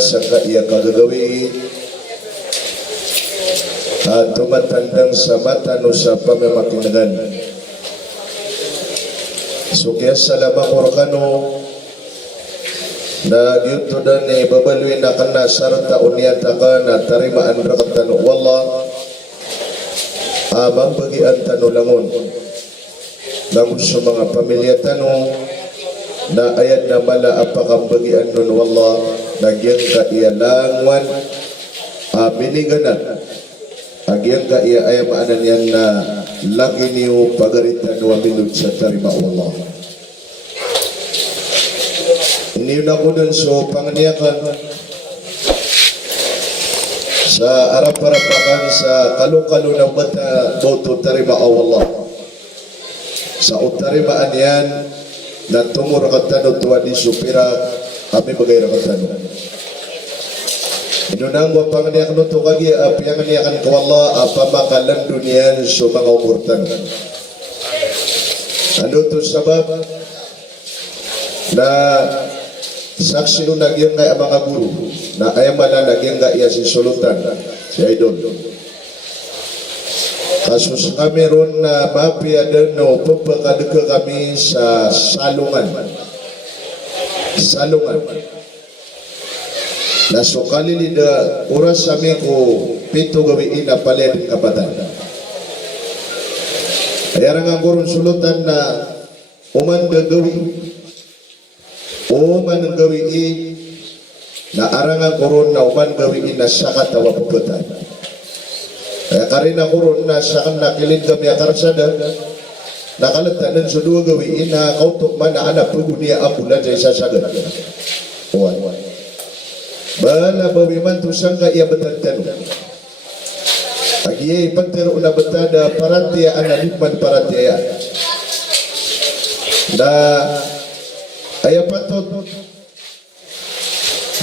sa kaiya kagagawi at tumatandang sa mata no sa pamamakingan. So kaya sa labang orkano nagyuto na ni babalwi na kanasar taon niya taka na tarimaan rakat tano wala abang bagian tano langon namun sa mga pamilya tano na ayat na mala apakang bagian nun wala nagyang kaialangan biniganan agyang kaiayamaanan yan na lagi niyo pagaritan wa minut sa tarima Allah. Ini na ko dun so panganiakan sa arap-arapakan sa kalu-kalu ng bata boto tarima Allah. Sa utarimaan yan na tumurakan tuwa di supira kami bagay rakatan. Inunang wa panganiakan no to kagi apianganiakan ko Allah apa makalan dunian so mga umurtan. Ano to sabab na saksi nun nagyang nga mga guru na ayaman na nagyang nga iya si sulutan si idol kasus kami ron na mapiadan no pagpakadaka kami sa salungan na sukali lida oras kami ko pito gawiin na palit kapatan ayarang ang gurun sulutan na umanda gawi uman gawiin na arangan koron na uman gawiin na sakat tawa puputan. Kaya karina koron na sakan nakilid kami akarsada nakalatanan sa dua gawiin na kautok man na anak pugunia apulan sa isa sagat. Uwan. Bala bawiman to sangka iya betantan. Agiye pagtero na betada parantia analikman parantia. Na ayah patut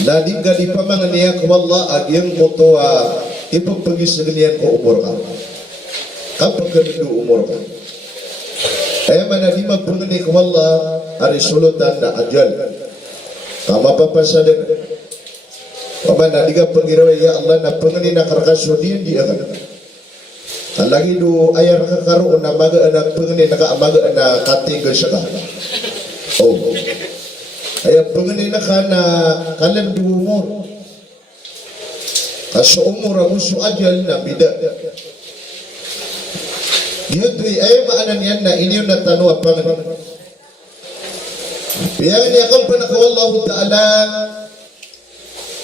na dingga di pamangan niya ko Allah agyang moto ipagpagi sa ganyan ko umur ka kapag ganito umur ka ayah mana di magpangani ko Allah ari sulutan na ajal kama papasadan kama na di ka pagirawa ya Allah na pangani na karkasudin di akan lagi do ayar kakaroon na maga anak pangani na kaamaga na katinggal siya ka ay pagani na ka na kalan di umur kaso umur ang uso ajal na bida yun ay maanan yan na inyo na tanong pangan piyangan niya kang panakawallahu ta'ala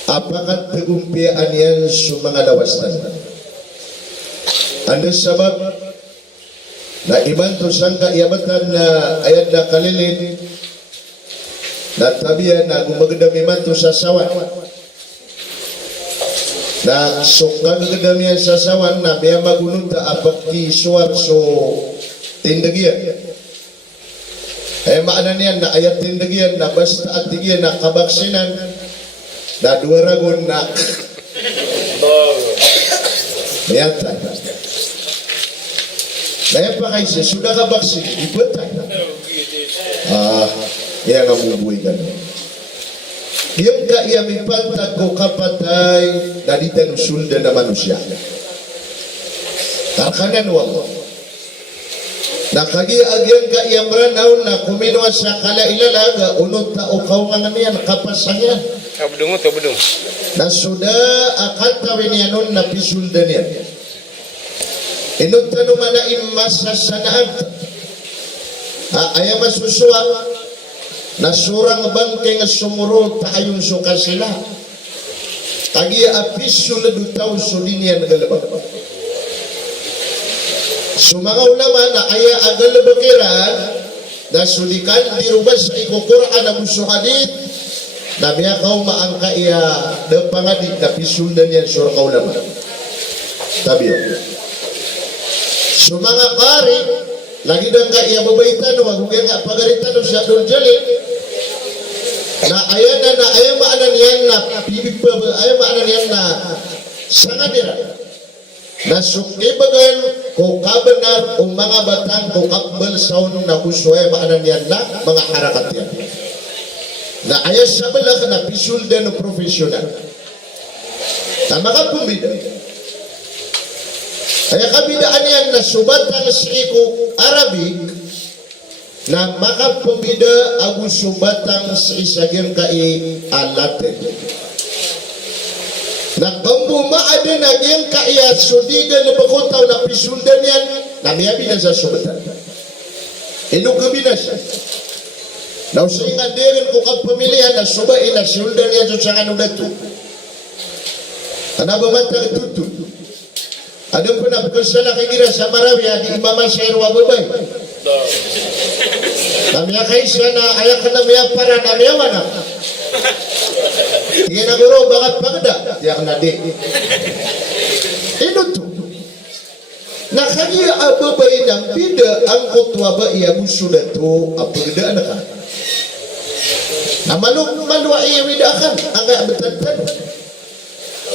apakat tagumpiaan yan sa mga lawastan ano sabab na iman to sangka iabatan na ayat na kalilin na tabiya na gumagdami man to sa sawan na sukang gagdamihan sa sawan na biya magununta apak ki suwar so tindagyan ay maanan yan na ayat tindagyan na basta at tigyan na kabaksinan na duwaragon na mayatay kaya pa kayo siya sudah kabaksin ibutay yang ngamubuhay ka na. Yung kaiyaming pantag ko kapatay na di tanusulda na manusia. Karkanan wala. Nakagiag yung kaiyamranaw na kuminwa sa kalailalaga unod ta o kaungan niyan kapasangyan. Kabudong ito, kabudong. Na sudah akatawin niya nun na pisulda niya. Inod tanong na imas sa sanaan. Ayaw masusuwa. Nasurang bangkeng sumuro tayong suka sila tagi apiso na dutaw sulinya nagalabak sumanga ulama na aya agalabakiran na sulikan dirubas ikukuraan na musuhadit na miyakaw maangka iya na pangadik na pisuldan yan surang ulama tabi sumanga kari lagi dang ka iya babaitan wagugyan nga pagaritan siya doon jalin na ayan maanan yan na bibig pa ayan maanan yan na sangadira na sukibagan ko kabenar o mga batang ko kakbal saun na kuso ayan maanan yan na mga harakat yan Na ayat sebelah kena pisul dan profesional. Nah maka pembeda. Ayat kabidaan yang nasubatan siku Arabik. Nah maka pembeda agu subatan seisagin kai alaten. Nah pembuma ada nagian kai sudiga na bakutaw na pisul dan yan. Namanya binasa subatan. Inu kebinasa. Nah sehingga dengan kukab pemilihan na subain na pisul dan yan susangan udah tu. Karena bermata tutup. Ada pernah berkesalah kira sama Rabi di imamah syair wabubay. Namanya kaisya na ayak na maya para namanya mana? Tingin na guru bangat pagda. Tiyak na di. Ino to. Nakanya ababay ng pida ang kutwa ba iya musulat to apagda na ka. Na malwa iya widakan ang abatan.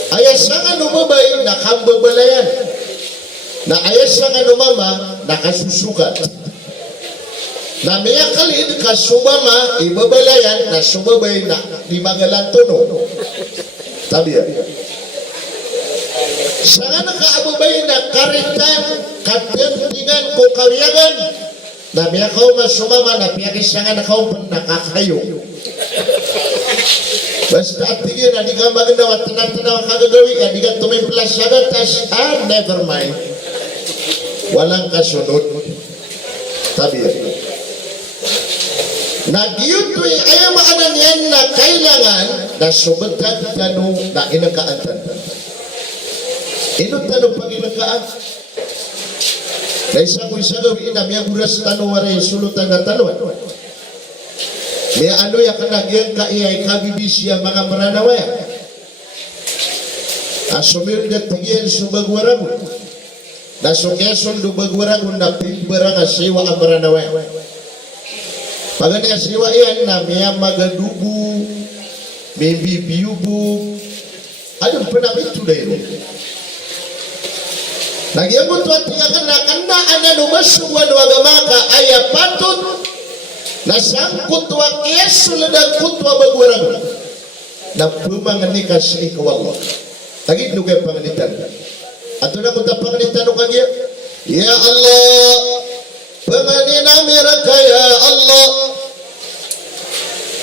Ayat sangan umabay nakambabalayan. Na ayat sangan umama nakasusukat. Na maya kalid kasubama ibabalayan na sumabay na di magalan tono. Tabi ya. Sangan nakaababay na karitan katentingan ko kawiyagan. Na maya kau masumama na piyakis sangan kau nakakayo. Basta at tingin na di ka maganda at tinatanaw kagagawi at di ka tumimplas agad tas never mind. Walang kasunod. Tabi yan. Nagyutoy ay maanan yan na kailangan na subatan tanong na inakaantan. Ino tanong pag inakaan? Na isa ko isa gawin na may uras tanong waray sulutan na tanong. May ano ya kanagyan ka iyay kabibisya mga maranawaya. Asumir na tingin subagwaragon. Nasukeson dubagwaragon na pimbarang asiwa ang maranawaya. Pagani asiwa iyan na may magadubu, may bibiyubu. Anong panamit tulay rin? Nagyamot at tingakan na kandaan na lumasuwan wagamaka ay apatot nasang kutwa Yesu ledang kutwa bagwarang na pumangani sa ikawallah. Tagid no kay panganitan. Ato na kunta panganitan no kagya. Ya Allah, pangani nami raka ya Allah.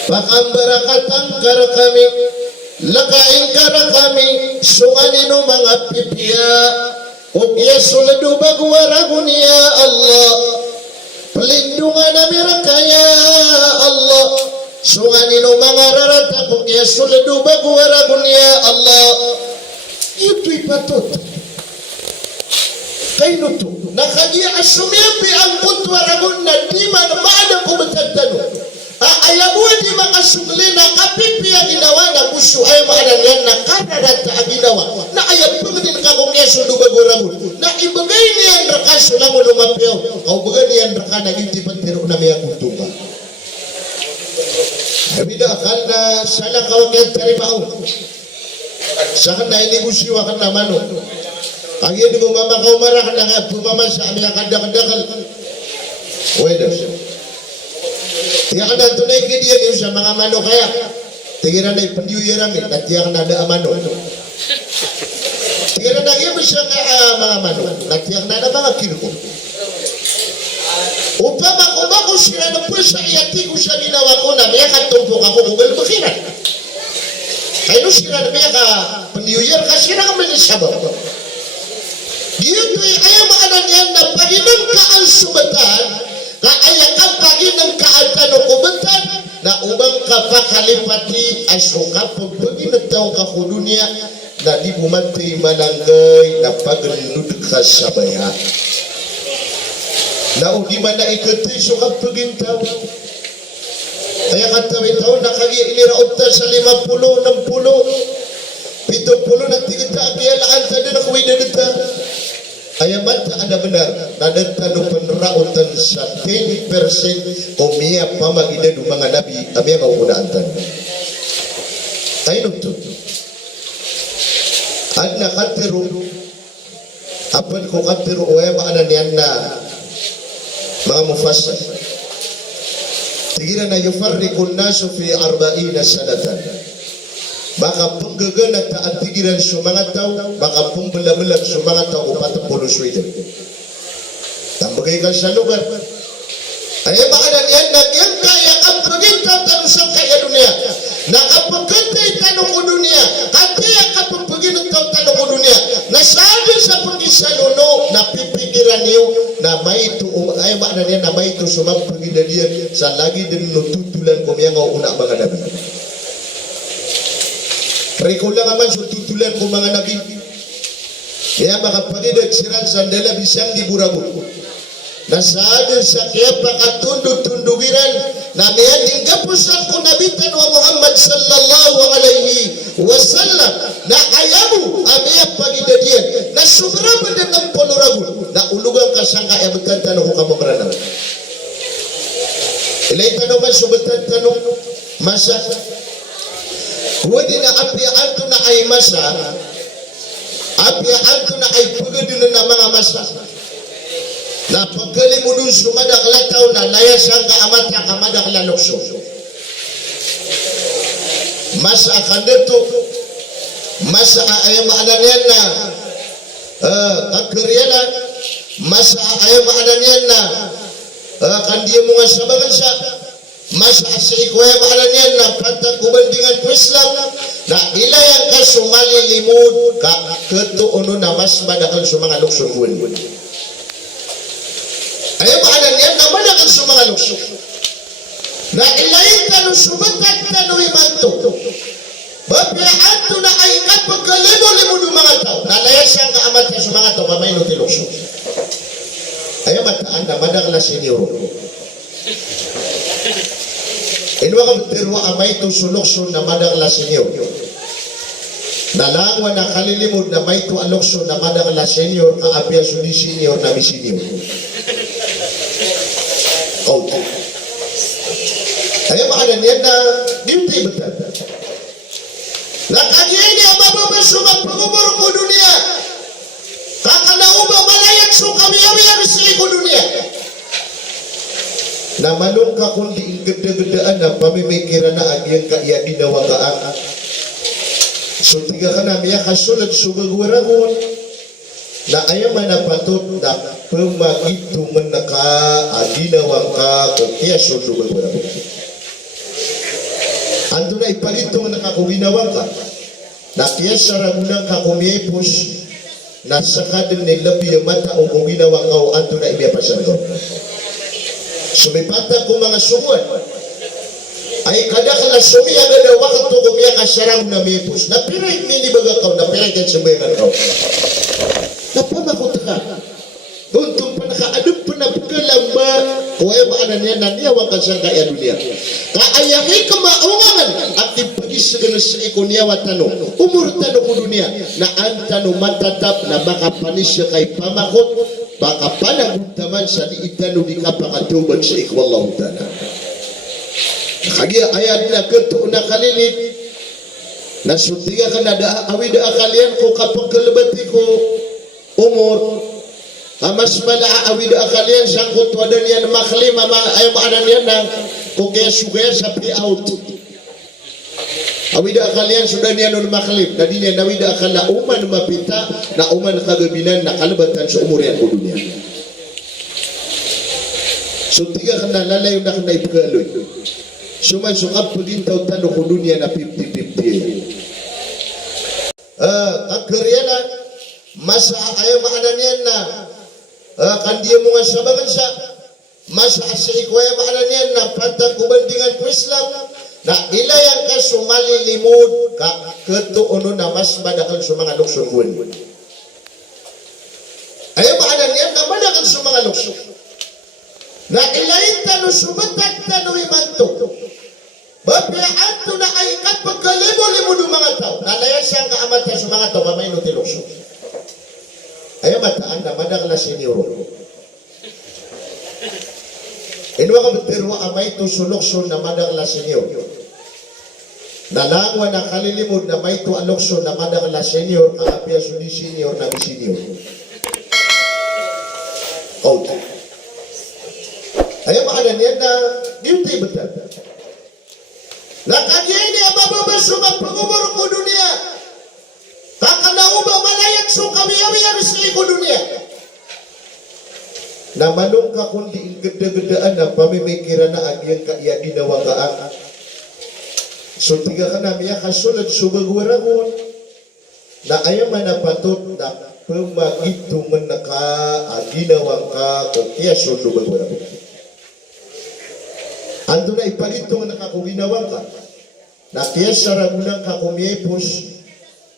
Pakambarakatang kara kami, lakain kara kami, sungani no mga pipiya. O Yesu ledu bagwarang ya Allah. Pelindungan namin kaya Allah. Sunganin o mga rarata kung Yesu ledu bagwaragon ya Allah. Ito'y patot. Kayo to. Nakagia asumiyampi ang kuntwaragon na di man maadang kumatagtano. Ayabuan di mga sugli na kapipi ang ginawa na puso ay maanan yan na kararata ang ginawa. Na ayabang din ka kung Yesu ledu bagwaragon. Na ibagay niyan raka sulang lumapyaw. Au bagay niyan raka nagitipan pero na may akutunga. Kabida akal na sana kawagyan tarimaw. Saan na inigusiwa ka naman o. Ang yun mo mamakawmara ka na nga pumaman sa aming akadakadakal. Weda siya. Tiyak na tunay kidiyan yun sa mga mano kaya. Tigiran na ipandiwirami at tiyak na da amano. Tigiran na yun sa mga mano at tiyak na da mga kirko. Upama kumako sila na po sa iyati ko sa ginawa ko na may katumpok ako Google makiran. Kaya sila na may pandiwir kasi na kami nisabaw. Giyutoy ayaw maanan yan na paginang kaan subatan na ayakang paginang kaan tanukubatan na ubang kapakalipati asuka pagpaginagtaw ka kudunya na di bumantay mananggay na pagrenud ka sa baya. Na di man na ikatay suka pagintaw. Kaya katawin taon nakagya iniraot sa 50, 60, 70 na tigita akiyalaan sa din ako winadita. Ayamat ada benar nadanta no penrautan sa 10% kumia pamagida do mga nabi amia kauunaan. Tayo to. Adna katiru apan ko katiru oya maanan yan na mga mufassir. Tigira na yufarriqun nasu fi arba'ina sanatan. Maka penggegana taat tigiran sumangat tau, maka pembela-bela sumangat tau upat puluh Sweden. Tambahkan sa lugar. Ay makanan yan nagyang kaya ang pagintang tanong sa kaya dunia. Nakapagkantay tanong ko dunia. Kati ang kapagpaginang tanong ko dunia. Nasabi sa pagkisaluno na pipigiran niyo na may ito, ay makanan yan na may ito sumagpaginalian sa lagi din nututulan ko mga una mga nabi. Reko lang naman sa tutulan ko mga nabi. Kaya makapagidag siran sandala bisang di burabu. Nasabi sa kaya pakatundog-tundugiran na mayading kapusan ko nabitan wa Muhammad sallallahu alaihi wasallam na ayamu amaya pagidadian na subraba din ng polurago na ulugang kasangka ay magtantanong ko kamukranaw. Ilay tanong man subatan tanong masa huwadi na apiaan to na ay masa apiaan to na ay pagadinan na mga masa na pagkali mo dun sumadak lataw na layasang kaamat na kamadak lalokso. Mas akan dito, mas ayam maanan yan na kakeriyala, mas ayam maanan yan na kandiya mo nga sabangan sa, mas asikuya maanan yan na pantag kubandingan ko Islam, na ilayang ka sumalilimod ka ketuuno na mas madakal sa mga lokson buwan. Ayaw makanan yan na manakan sa mga luksok na ilayin tanong sumatat tanong imanto babiaan to na ay kapagkalimo-limo ng mga tao na layas siyang kaamat sa mga tao kamay no tiluksok. Ayaw mataan na madakla senyor inwa ka pero amay to sulokso na madakla senyor nalangwa na kalilimod na may to alokso na madakla senyor kaapya suni senyor na misenyor. Oh, ayaw makanan yan na dimti betul. Nakagyan niya mababa sumapagumur ko dunia. Kakanaubang malayat so kami-kami sa ko dunia. Na manong ka kundi gede-gedaan na pamimikiran na agyang kaya ginawa ka. So tiga ka na miya kasulad subagwaragon na ayaw manapatot na pemagito menaka adinawang ka kaya sundo beberapa. Anto na ipalito menaka kuginawang ka na kaya saragunang ka kumiepos na sakadeng ni lebih mata o kuginawang ka o anto na ibiapasan ko. Sumipata ko mga sumuan ay kadakala sumi agad na wakto kumiya kasarang na miepos na piray minibaga ka na piray kan sembayangan ka. Napamakot ka. Untuk panakaadap panapkalamba kuwaya maanan niya na niyawang kasang kaya dunia. Kaayahin ka maungangan at ipagisiganas sa ikoniyawa tanong. Umur tanong ko dunia na ang tanong matatap na baka panis siya kay pamakot baka panaguntaman sa diitano di ka pakatuban sa ikwallahu ta'ala. Kagi ayat na keto na kalilit na sutiga ka na awida akalian ko kapag kalabati ko umur mas malaawid akalian sangkut wadan yan maklim ay maanan yan na kukaya sugaya sa pre-out awid akalian sudah yan nun maklim na di niya nawid akala uman mapita na uman kagabinan na kalabatan sa umur yan ko dunia. So tiga ka na lalayo na ka na ipagaloy suman sukap pulintaw tanong ko dunia na 50-50 kakeryala masa ayaw maanan yan na kandiya mo nga sabangan sa masa asikwaya maanan yan na pantag kubandingan ko Islam na ilayang ka sumalilimod ka ketuuno na mas madakal sa mga luksong buwan. Ayaw maanan yan na madakal sa mga luksong na ilayin tano sumatag tano imanto babiaan to na ay kapagkalimo-limo ng mga tao na layas siyang kaamatan sa mga tao kamay no tiluksong. Ayaw mataan na madakla senyor. Inwa ka pero amay to sulokso na madakla senyor. Nalangwa na kalilimod na may to alokso na madakla senyor kaapya suni senyor na bisenyor. Oh. Ayaw makanan yan na Ginti betul. Nah kaya ini ababa sumang pengumur ko dunia. Kakanaubang malayak so kami-kami yang sa ko dunia. Na manong ka kundi gede-gedaan na pamimikiran na agyang kaya ginawa ka. So tiga ka namin kasulad subagwaragon na ayaw manapatot na pamagitungan na ka ginawang ka kung kaya subagwaragon. Ando na ipagitungan na ka kung ginawang ka na kaya saramulang ka kumiyepos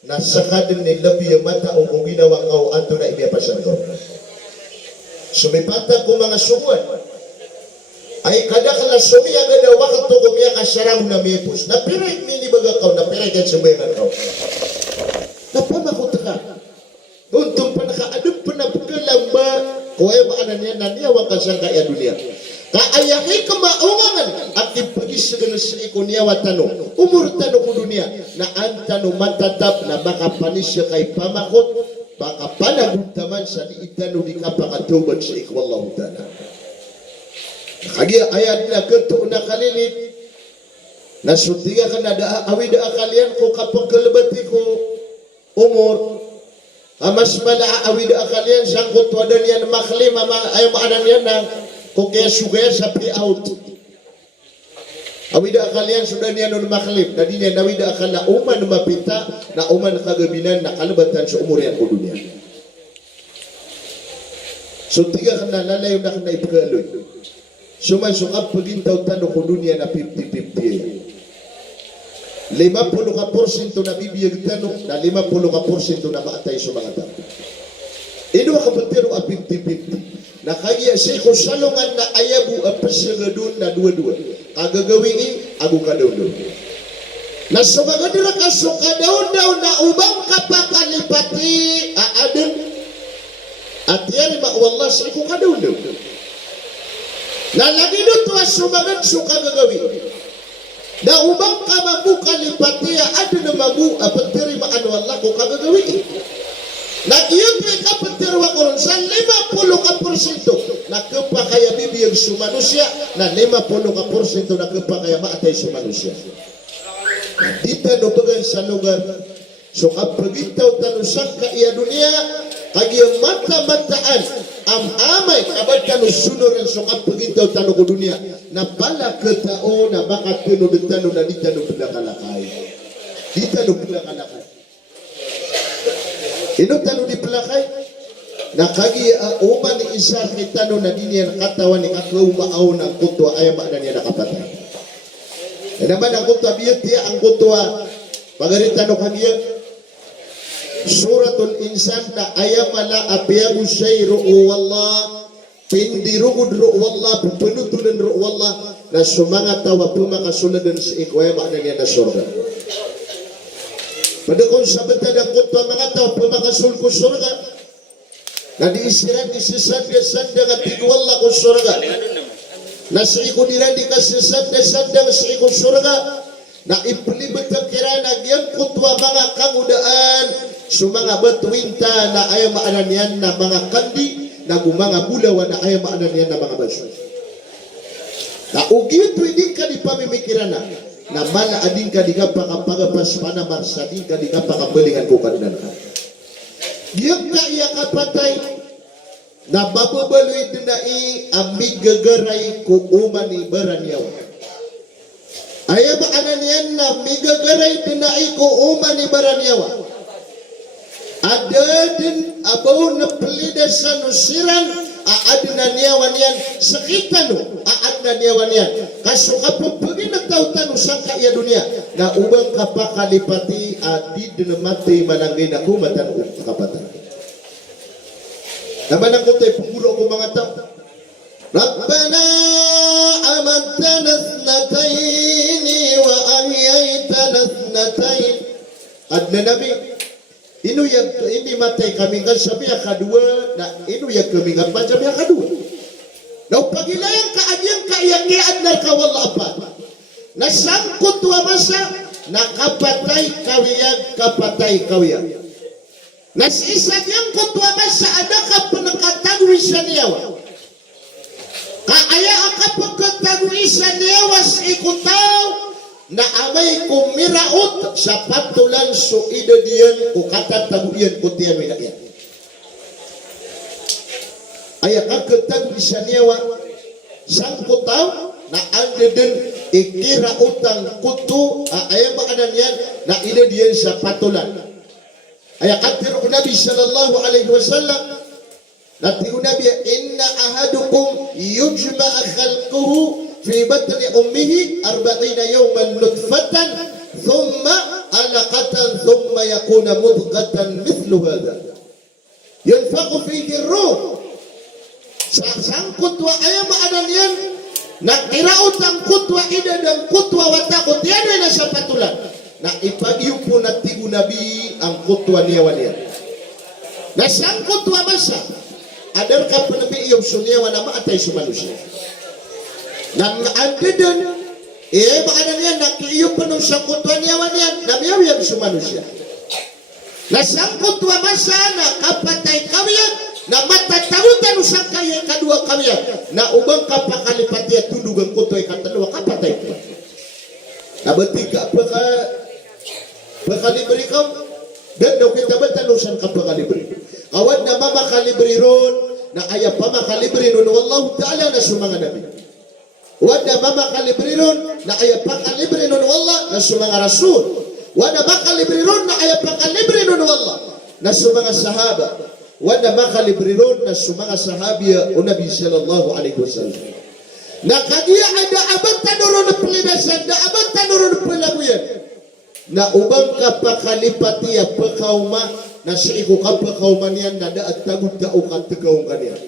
na sakadang nilabi ang mata o kung ginawang ka o ando na ibiyapasaragaw. Sumipatag ko mga sumuan ay kadakala sumiya gada wakto kumiya kasarang na mipos na piray minibaga ka na piray kan sumayangan ka napamakot ka untong pa nakaadap pa na pagkalamba kuhay maanan niya na niyawang kasang kaya dunia kaayakay kamaungangan at ipagisigan sa ikoniya watano umur tano ko dunia na antano matatap na makapanisya kay pamakot baka panaguntaman sa diitano di kapakatuban sa ikwallahu ta'ala. Kaya ayat na keto na kalilit na sutiga ka na awid akalian ko kapag kalabati ko umur mas mala awid akalian sangkot wadan yan maklim ay maanan yan na kung kaya sugaya sa payout awid akalian sudah niya nun maklim na di niya nawid akala uman mapita na uman kagabinan na kalabatan sa umur yan ko dunia sutiga ka na lalayo na ka na ipagaloy sumasukap pagintaw tanong ko dunia na 50-50 50% na bibiyag tanong na 50% na maatay sa mga tao ino kapatero a 50-50 na kaya siya ko salungan na ayabu ang pasigadun na dua-dua kagagawin ako kadaw-daw na sa mga dirakaso kadaw-daw na ubang kapakalipati aadun at yan mawala siya ko kadaw-daw na lagi doon tuwa sumagan suka gagawin na ubang kamabu kalipatiya ada na mabu apatiri maano Allah ko kagagawin na iyon may kapatiri wakoron sa 50% na kapakaya bibiyag sumanusya na 50% na kapakaya maatay sumanusya dito no bagan sa lugar so kapag itaw tanusang ka iya dunia kagiyang mata-mataan amay kabad tanu sunoran so kapag itaw tanu ko dunia na pala ketao na baka tunu ditanu na ditanu pinakalakay ditanu pinakalakay ino tanu di pelakay na kagi uman ni isar kitanu na dinian katawan ni kakaumaw ng kutwa ay makna niya nakapatay naman ang kutwa biyat dia ang kutwa pagaritano kagi Suratul Insan na ayamala apiyagu syairu wallah pindirugud wallah penutulan wallah na sumangat tawa pumakasuladan sa ikwaya makna niya na surga pada kung sabat na kutwa mga tawa pumakasul ko surga na diisiran isisad-sad nga tigwalla ko surga na sa ikuniran di kasisad-sad nga sa ikon surga na ipilibot ang kirana yan kutwa mga kangudaan sumanga betwinta na ayaw maanan yan na mga kandi na gumanga bulawan na ayaw maanan yan na mga baso na ugyo tuwidin ka di pamimikiran na mala ading ka di ka pakapagapas panamar sa di ka di ka pakabalingan ko kandan ka yung ka iya kapatay na bababaloy dinai amig gagaray ko umani baranyaw ayaw maanan yan na migagaray dinai ko umani baranyaw ada din abaw na pelida sa nusiran aad na niyawan yan sakitan aad na niyawan yan kaso kapag nagtautan usang kaya dunia na ubang kapakalipati adi din mati manangin ako matanong kapatan naman ang kutay punggulo ko mga tao Rabbana amantana thnataini wa ahyaytana thnataini ad na nabi inuyag ini matay kami kan sabi kadua na inuyag kami kan sabi kadua na pagilayang kaadyang kaiyakian na kawala apa na sangkot wa masa na kapatay kawiyag na isag yang kutwa masa ada ka panakatagwi sa niyawa Kaaya kapagkat taguisan niyawas ikutaw na amay kumiraot sa patulan so ida diyan o katat taguian ko tiyan winagyan. Aya kakat taguisan niyawa sang kutaw na anda din ikira utang kutu aya maanan yan na ida diyan sa patulan. Aya katir Nabi sallallahu alaihi wasallam Nabi inna ahadukum yujma'a khalquhu fi batni ummihi 40 yawman nutfatan thumma alaqatan thumma yakuna mudghatan mithlu hadha yanfaqu fihi ar-ruh. Sang kutwa aya maanan yan nakiraot ang kutwa ida dan kutwa watakot yan ay nasa patulan na ipagiyup po na tigo Nabi ang kutwa niya waliyan na sang kutwa masa adar ka panabi iyong sunyawa na maatay sa manusia. Nang anda dun, maanan yan, nakiyong panong sa kutwa niyawan yan, namiyawiyag sa manusia. Na sang kutwa masa na kapatay kawiyan, na matatagutan usang kaya kadua kawiyan, na ubang kapakalipati at tudugang kutwa ikatalawa kapatay ko. Nabati ka pakalibri ka, dan daw kita ba tanusan ka pakalibri? Awad na mamakalibri ron, na aya pa makalibri ron, wallahu ta'ala na sumanga nabi. Wad na mamakalibri ron, na aya pa kalibri ron, wallah na sumanga rasul. Wad na makalibri ron, na aya pa kalibri ron, wallah na sumanga sahaba. Wad na makalibri ron, na sumanga sahabiya o Nabi sallallahu alaihi wasallam. Na kadiya ada abang tanuron na pilidasan, na abang tanuron na pilabuyan. Na ubang kapakalipati ya pekauma na siiko ka pekauman yan na daat tagod tao ka tegaw kaniyan.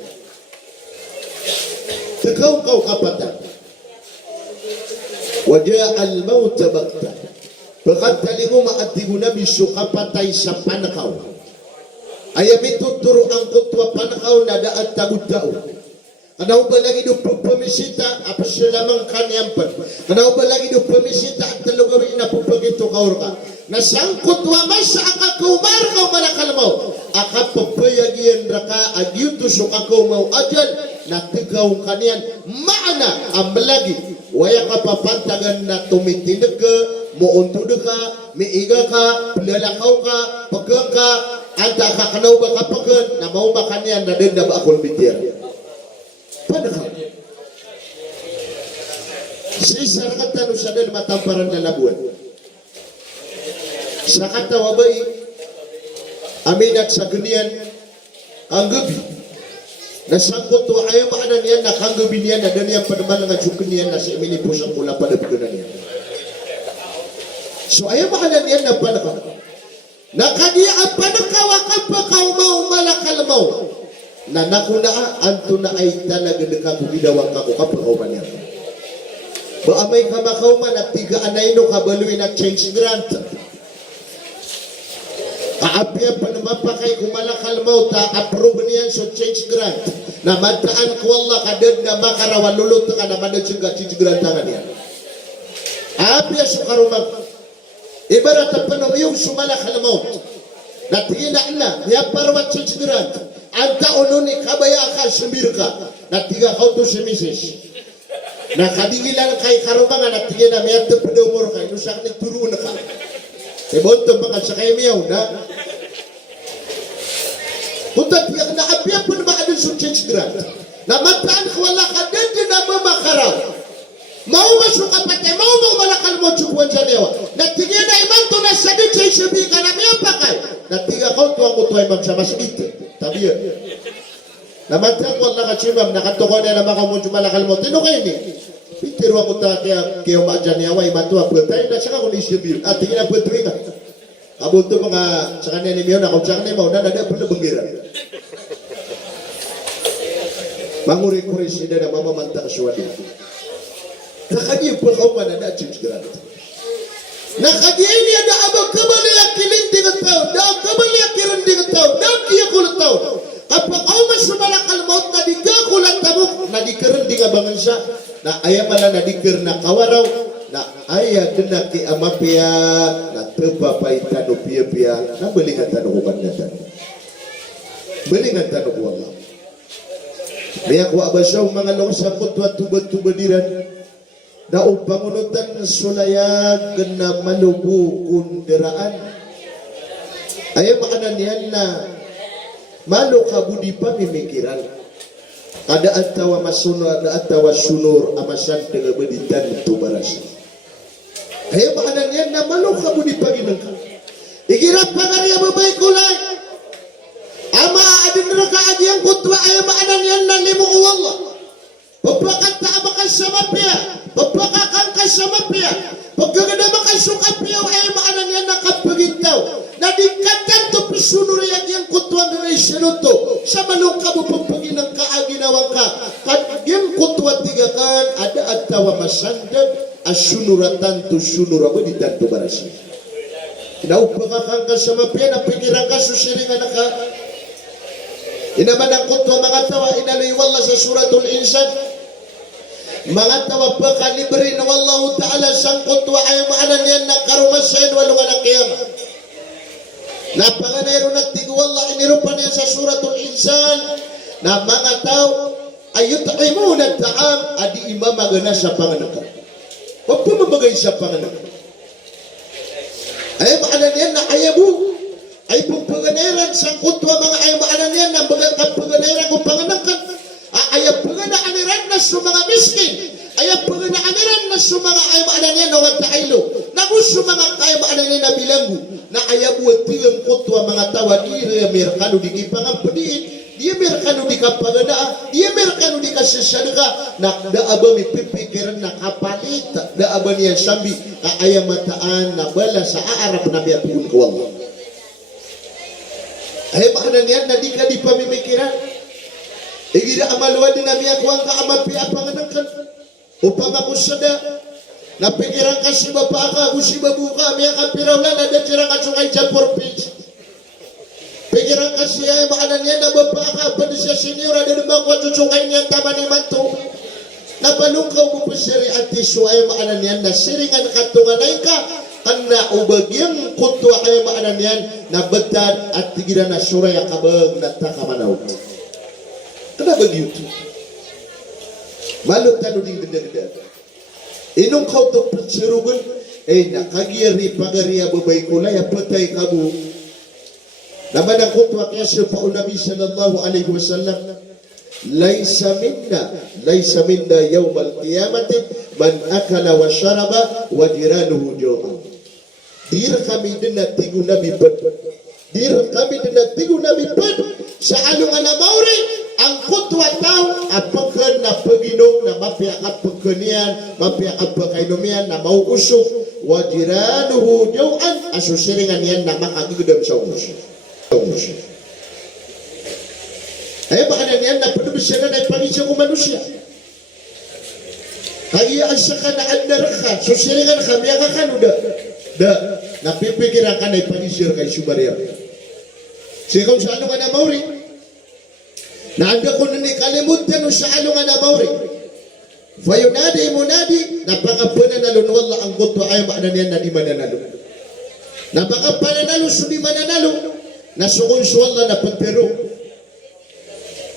Tegaw kau kapatan. Wajah al-maut bakta. Pagkataligo maatigo na biso kapatay sa panakaw. Ayam ituturo ang kutwa panakaw na daat tagod tao. Kanaw ba lagi do pamisita apa siya lamang kanyampan. Kanaw ba lagi do pamisita at talugawin na pupagito kaur ka. Nasangkot wa masa akakumar kau malakal mau. Akapapayagian raka agyuto so kakau mau ajal na tegaw kanian maana ambalagi. Waya kapapantagan na tumitindag ka, muuntudo ka, miiga ka, pilalakaw ka, pagka ka, anta kakanaw ba kapagan na mau ba kanian na din na ba akong bitir. Padahal si sarakat tanu sadar matamparan na labuan. Sarakat tawabay aminat sa gunian ang gabi. Nasangkot to ayaw maanan yan na kang gabi niyan na ganyan panaman nga tsukin niyan na si Emily po siyang kula panabunan niyan. So ayaw maanan yan na panakaw. Nakaniya ang panakaw ang pakaw mau malakal mau. Na nakuna anto na ay talaga nakakugidawang ako kapag niya. Ba amay kamakaw man at tiga anay no kabaluin at change grant. Kaapya pa naman pa kay kumalakal mo ta approve niyan so change grant. Na mataan ko Allah kadad na makarawan lulot ka na manad siya change grant tangan niya. Apya so karumag. Ibarat pa naman yung sumalakal mo. Natingin na niya parwat change grant. Anta ononi kabaya ka sembir ka na tiga kau tu semisis na kadingilan kay karumangan na tiga na mayat pada umur ka inusak ni turun ka sebonto baka sa kay miyaw na punta tiga na abya pun ba adun sun change grant na mataan ko wala ka din na mamakaraw mau masuk kapatay mau malakal mo chukuan sa niyawa na tiga na iman to na sadit sa isabi ka na miyaw pakay na tiga kau tuang ko tuay mam sa masbit tapi ya, naman tayo Allah kacimam nakatoko na naman kamo jumalakal mo. Tino kayo ni? Pintir ako ta kaya umadyan niya way matu apa tayo na saka ko ni sibil. At tingin na po ito nga. Abot to mga sa kanya ni Miyo na kung saan ni Mau na nada pala banggira. Manguri-kuri sila na mamamanta kaswadi. Nakagi po kao man na change grant. Nakagi ini ada abang kembali yang kilinting at tao. Daw kembali yang kilinting at tao. Daw kiya kulat tao. Kapag ako mas sumalakal maut na di ka kulat tabok. Na di karon di nga bangan siya. Na ayaw mala na di kar na kawaraw. Na ayaw na ki amapya. Na tebapay tano piya-piya. Na balingan tano ko kanatan. Balingan tano ko Allah. Biyak wa basaw mga lungsakot wa tubad-tubadiran na upangunutan sulayag na malubo kunderaan. Ayaw makanan yan na malo ka budi pa mimikiran. Kada atawa masunod na atawa sunur amasan dengan beditan tubaras. Ayaw makanan yan na malo ka budi pa ginangka. Igirap pangarya babay kulay. Ama adin raka adiyang kutwa ayaw makanan yan na limu Allah. Pagpakat taabakan sa mapya. Pagpakakan ka sa mapya. Pagkagadaman ka sukapya ayaw makanan yan na kapagintaw. Nadikatan to pisunur yang kutwa na isinuto. Sa malong ka mo pagpagin ng kaaginawan ka. Kaging kutwa tigakan ada atawa masandag asunuratan to sunurabo di tanto barasi. Naupakakan ka sa mapya na pigiran ka susiringan na ka. Inaman ang kutwa mga tawa inaloy wallah sa suratul insan. Mga tawa pakalibre na wallahu ta'ala sang kutwa ay maanan yan na karumasayan walungan ang kiyama. Napanganayro nagtigo wallah inirupan yan sa suratul insan na mga tao ayut'imu na ta'am adi imamagana sa panganak. Huwag po mabagay sa panganak. Ay maanan yan na ayabu ay pagpaganaran sang kutwa mga ay maanan yan na pagpaganaran kung panganakan. Ayap paganaaniran na sa mga miskin. Ayap paganaaniran na sa mga ay maanan yan na watailo. Nagusto mga ay maanan yan na bilanggo. Na ayabu at tigang kutwa mga tawa dia merkano di kipangampadiin. Dia merkano di kapaganaa. Dia merkano di kasasadaka. Na daaba may pipikiran na kapalit. Daaba niya sambi kaayamataan na bala sa aarap na biyatun ko Allah. Ay maanan yan na di ka di pamimikiran. Igira amalwa din na miya kuwang kaamapi apanganangkan. Upang ako sada. Napikiran ka si bapa ka, si babu ka, miya kapiraw na nadatira ka sungay dyan for peace. Pikiran ka siya, maanan niya na bapa ka, pwede siya senior, ada naman ko sungay niya tama ni manto. Napalungkaw mo po siri at iso ay maanan niya na siringan katunganay ka, kana ubagyang kutwa ay maanan niya na betad at tigiran na suray kabag na takamanaw. Kenapa gitu? Malu tanu di gede-gede. Inong kau to perserugan, nakagiri pagaria babay kulay patay kabu. Naman ang kutwa kaya siya pa Nabi sallallahu alaihi wasallam, laysa minna yawmal qiyamati man akala wa syaraba wa jiranuhu ju'an. Dir kami din na tigo Nabi pad. Dir kami din na tigo Nabi pad. Sa alungan na mauri, ang kutwa tao apakan na paginom na mapiakat pagkanian, mapiakat pagkainumian na mauusok, wajiranuhu jauhan, asusiringan yan na makagigudam sa usok. Ay baka na yan na panubisyanan ay pangisya ko manusia. Kaya asaka na andaraka, susiringan ka, miya ka kanuda. Napipigiran ka na ipanisir kay Subarya. Sige kung saan ka na mauri, naanda ko na ni kalimutan o sa alungan na mauri. Fayunadi munadi, napakapananalo wala ang kuto ay maanan yan na di mananalo. Napakapananalo so di mananalo, nasukon so wala na pagpero.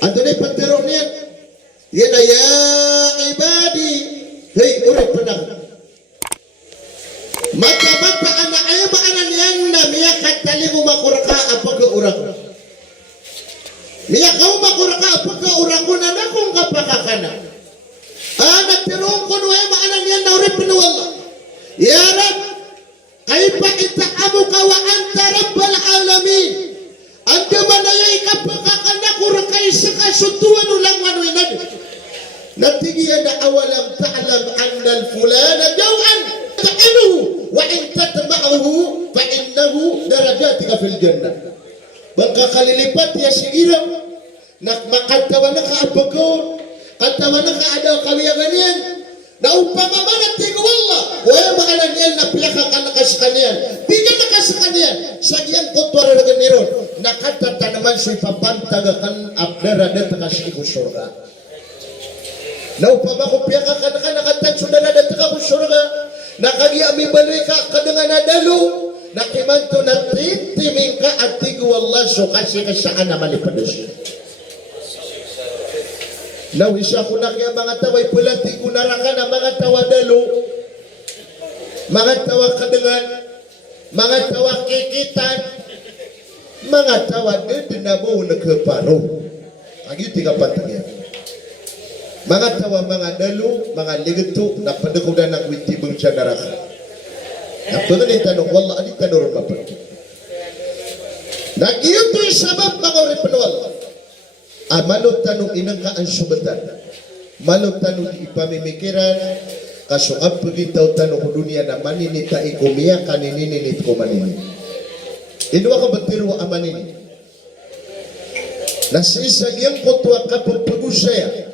Ando na pagpero niyan, yan ay ibadi, hey, ulit pa na. Mata-mata ana ay maanan yan na miya katali mo makuraka apag-urak. Miya kau makuraka apag-urak ko na nakong kapakakana. Nagtirong ko nuhay maanan yan na ulit pinuwala. Ya Rab, kaipa itaamu ka wa anta rabbal alamin. Anda manaya ikapakakana kuraka isa kasutuan ulang manuinad. Natigyan na awalam ta'alam annal fulana jaw'an. Ta'inuhu wa in tatma'uhu fa innahu darajatika fil jannah. Bangka kalilipat ya si iraw nak makatawa na kaapagaw, katawa na kaadaw kawiyagan yan, na upama manat tigo Allah, wala maanan yan na piyaka ka nakasakanian, bigyan nakasakanian, sagyan kutwara na ganiron, nakatata naman si papantagakan abdara na takasiki ko surga. Na upama ko piyaka ka nakatagso na nadataka ko surga, nakagiyami baloy ka kadangan na dalo, nakimanto na titiming ka at tigo Allah so kasi ka saan na malipadas. Nawisya ko na kaya mga taway pulati ko narakan ang mga tawa dalo, mga tawa kadengan, mga tawa kikitan, mga tawa dinabo na keparo. Agi tiga patagyan. Mga tawa mga dalo, mga ligeto na padagkudan ng witibang siya narakan. Napagod ay tanong, wala adi tanong mapag. Nag-iyo to'y sabab mga oripanwal. Malot tanong inang kaan subatan. Malot tanong ipamimikiran. Kasungap pagitaw tanong ko dunia na maninita ikumiya kanininit ko manini. Inwa ka batiru amanini. Nasisag yung kutwa kapag pagusaya.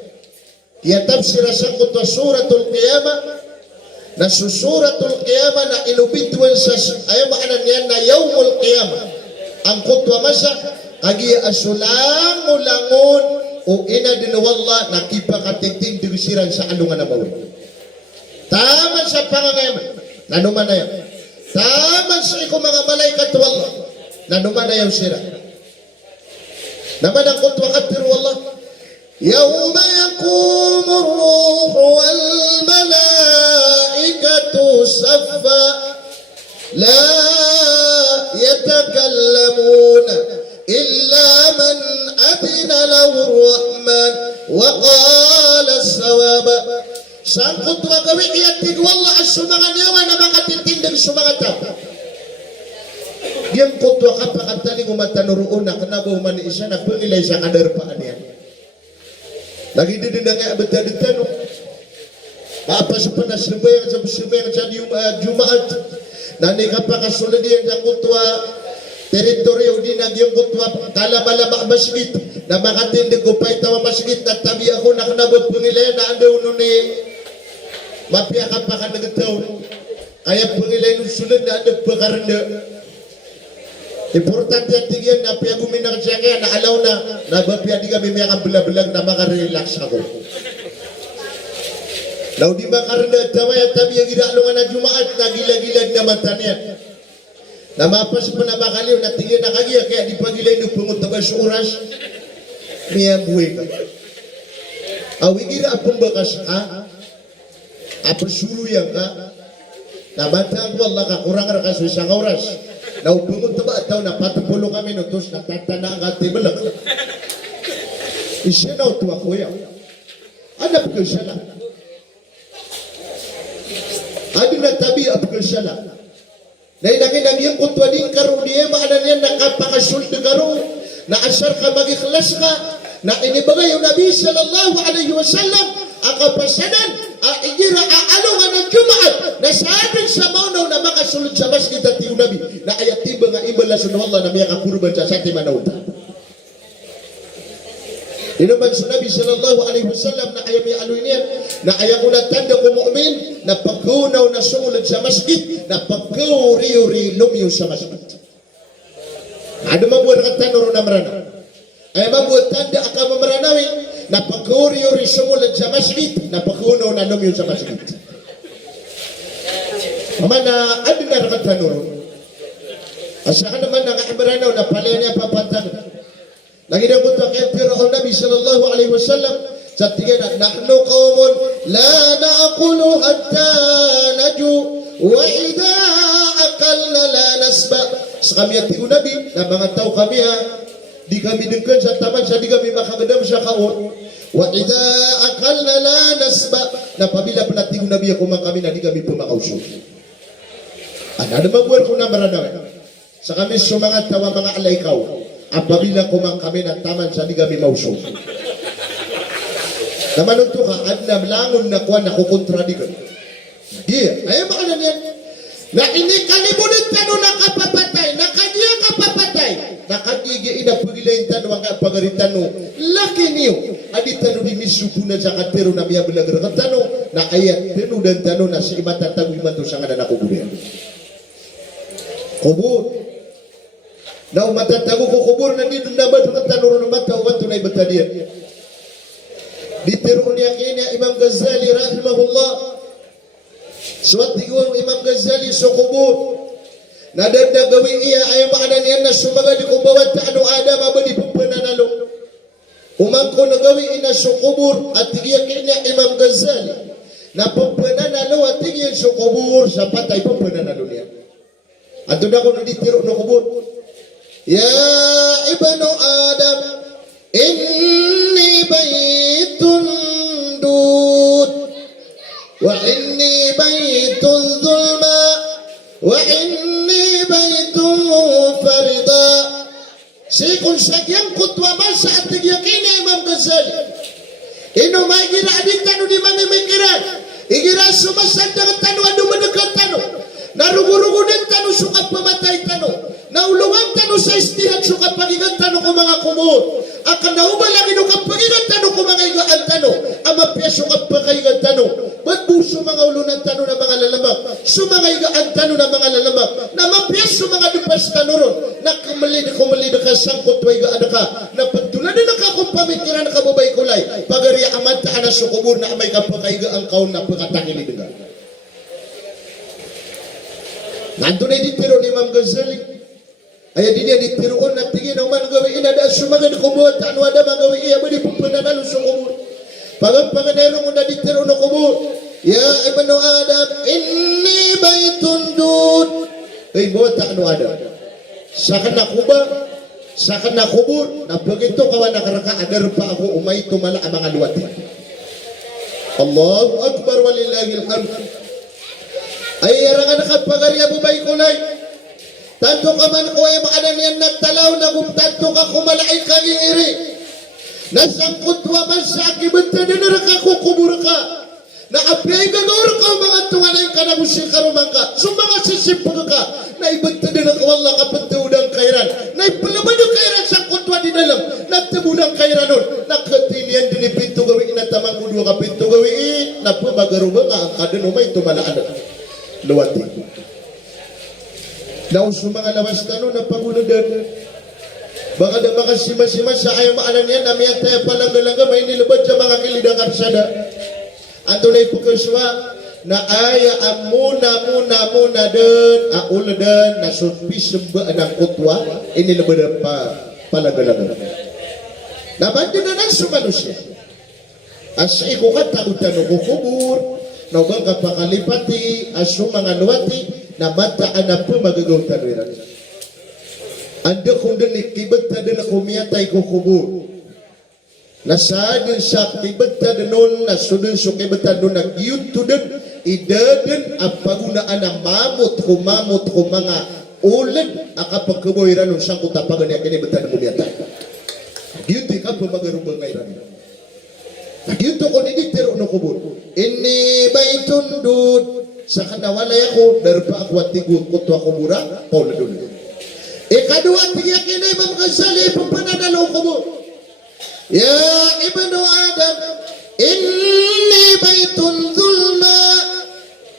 Tiyatab sirasang kutwa suratul qiyamah. Nasusuratul qiyamah na inubituan sa ayaw maanan yan na yawmul qiyamah. Ang kutwa masa kagi asulang ulangon o ina dinawalla nakipakatiting dirisiran sa alungan na mawin. Taman sa pangangayaman, nanuman na yan. Taman sa iko mga malaikat wallah, nanuman na yan sira. Naman ang kutwa katir wallah, yawma yakumu ruhu wal malaikatu saffa, la yatakallamuna إلا من أذن له الرحمن وقال الصواب. Sangkot magawi iyatig wala ang sumangan yawa na makatitindag sumangat tao. Diyan kutwa kapakatali kumatanuroon na kanabaw man isa na pangilay sa kadarpaan yan. Lagi din na nga abad-adad Mapasupan na sibayang sa Jumaat. Nanay kapakasulad yan sa kutwa teritoryo din nagyong kutwa kalama-lama masjid na makatindig ko pa itawa masjid na tabi ako nakanabot pangilay na andaw nun mapya ka pa ka nagataw kaya pangilay nun sulad na andaw pakaranda importante yan tigyan na pya guminak siya kaya na alaw na nabapya di kami may belag na makarelax ako law di makaranda tawa ya tabi yung ginaalungan na Jumaat na gila-gilad na mata niya na mapas pa na bakaliw na tingin na kagiya kaya di pagilay nung pungutaba sa oras niya buhay ka awigira apong bakas ka apasuluyan ka na batang wala ka kurang ka sa isang oras na pungutaba at tao na patupulo kami nutos na tatana ang atibalak isya na utuwa kuya anap ka siya na adi na tabi ap ka siya na na inangin yung kutwa din karoon niya maanan yan nakapakasulde karoon na asar ka mag-ikhlas ka na inibagay yung Nabi sallallahu alaihi wasallam ang kapasanan igira aalungan ng Jumaat na sa atin sa maunaw na makasulod sa masjid at yung Nabi na ayatiba nga ibala sunawallah na may kakurban sa sati manawta Inuman sa Nabi sallallahu alaihi wasallam na ayaw may aluin yan na ayaw ko na tanda ko mu'min na pagkunaw na sumulad sa masjid na pagkuri-uri lumiyo sa masjid. Ano mabuhat ka tanong na maranaw? Ayaw mabuhat tanda ka mamaranawin na pagkuri-uri sumulad sa masjid na pagkunaw na lumiyo sa masjid. Mama na ano na ka tanong? Asa ka naman na kamaranaw na pala niya papatag. Lagi na po ito kaya pero ang Nabi sallallahu alaihi wasallam sa tingin na nahnu qawmun la na'akulu hatta naju wa idha akalna la nasba sa kami at yung Nabi na mga tao kami di kami dengkan sa taman sa di kami makagadam sa kaon wa idha akalna la nasba na pabila panating Nabi ako mga kami na di kami pumakausog ano mabuhat ko na maranaw sa kami sumangat tawa mga alaykaw apabila kumang kami na taman sa di kami mausog. Naman ito ka, at namlangon na kuha na kukontradigan. Di, ayaw makanan yan. Na inikalimunin tanong na kapapatay, na kanya kapapatay, na kanyigi inapugilayin tanong ang pagaritanong, laki niyo, adi tanong di misupunan sa katero na miya bilagar katanong, na ayat tanong dan tanong na sa imatatag imato sa nga na nakuburin. Kubur. Na matatago ko kubur na dito na ba ito katanong na mata o bato na ibatadian. Ditiroon niya kanya Imam Ghazali rahimahullah. Suwat tigawang Imam Ghazali sa kubur. Nadagdagawin iya ay maanan yan na sumaga di kubawat ta ano adam aba di pupananalo. Umang ko nagawi ina sa kubur at tigiyakin niya Imam Ghazali na pagpananalo at tigiyan sa kubur sa patay pagpananalo niya. At doon ako nanditiro na kubur. Ya ibnu Adam, inni baytun dud wa inni baytun zulma wa inni baytun farida. Sikun sagyang kutwa masa at tigyakin ni Imam Ghazali. Ino may gira adik tanu di mamimikiran. Igira sumasad dengan tanu adu mendekat tanu. Narugu-rugu din tanu suka pamatay tanu. Naulungan tanu sa istihan suka pagigan tanu ko mga kumur. Akan naubalang ino kapagigan tanu ko mga igaan tanu. Amapya suka pagaigan tanu. Ba't buso mga ulunan tanu na mga lalabak? Sumanga igaan tanu na mga lalabak. Namapya sumanga dupas tanu ron. Kumali ka sangkot wa igaan ka. Napagtulad na kung pamikiran na kababay kulay. Pagari amad ta na sukubur na amay kapagaigaan kaon na pagkatangili dengan. Nandun ay ditiro ni Imam Ghazali. Ay di niya ditiroon na tingin ang man gawin na dahil sumagan kumuha tanu ada magawin iya ba di pupunanalo sa kubur. Pagpanganero mo na ditiro na kubur. Ya ibnu Adam, inni baytun dud. Ay mo tanu ada. Sakan na kubur na begitu kawan nakaraka adar pa ako umay tumala ang mga luwati. Allahu Akbar walillahil hamd. Ay arangan nakapagariya bubay kulay. Tanto ka man ko ay maanan yan nagtalaw na kung tanto ka kumalay kang iri. Nasangkot wa man sa akibenta na nakakukubur ka. Na apyay gagawar ka mga tunganay ka na musika rumang ka. Sumanga sisipag ka. Na ibenta na nakawala ka pagtawudang kairan. Na ipalaman yung kairan sangkot wa dinalam. Nagtabudang kairan nun. Nakatinian din ipinto gawin inatamang udwa ka pinto gawin. Napabagaruba nga ang kadanumay tumalaan. Luwati. Daw sa mga lawas tanong na pagunadan. Baka sima-sima sa ayaw maanan yan na may tayo palangga-langga may nilabad sa mga kilidang karsada. Ato na ipukaswa na aya ang muna din auladan na sulpis ng kutwa inilabad pa palangga-langga. Nabando na ng sumanusya. As ikukat na utano kukubur na ubang kapakalipati aso mga luwati na mataan na po magagawang tanwiran. Anda kung din ikibata din ako miyatay ko kubur. Nasadin sa kibata din nun, nasudin sa kibata nun, nagyun to din, idadin ang pagunaan ng mamot ko mga ulan, akapagkaboyran nun siyang kutapagan niya kinibata ng miyatay. Nagyun di ka po magarubang ngayran. Nagyun to ko niditiro no kubur. Inni baytun dud. Sa kanawalay ako, darpa ako at tigun ko to ako mura, Paula dun. Ikadua, tigyak ina Imam Ghazali, papanadalo ko mo. Ya ibnu Adam, inni baytun zulma.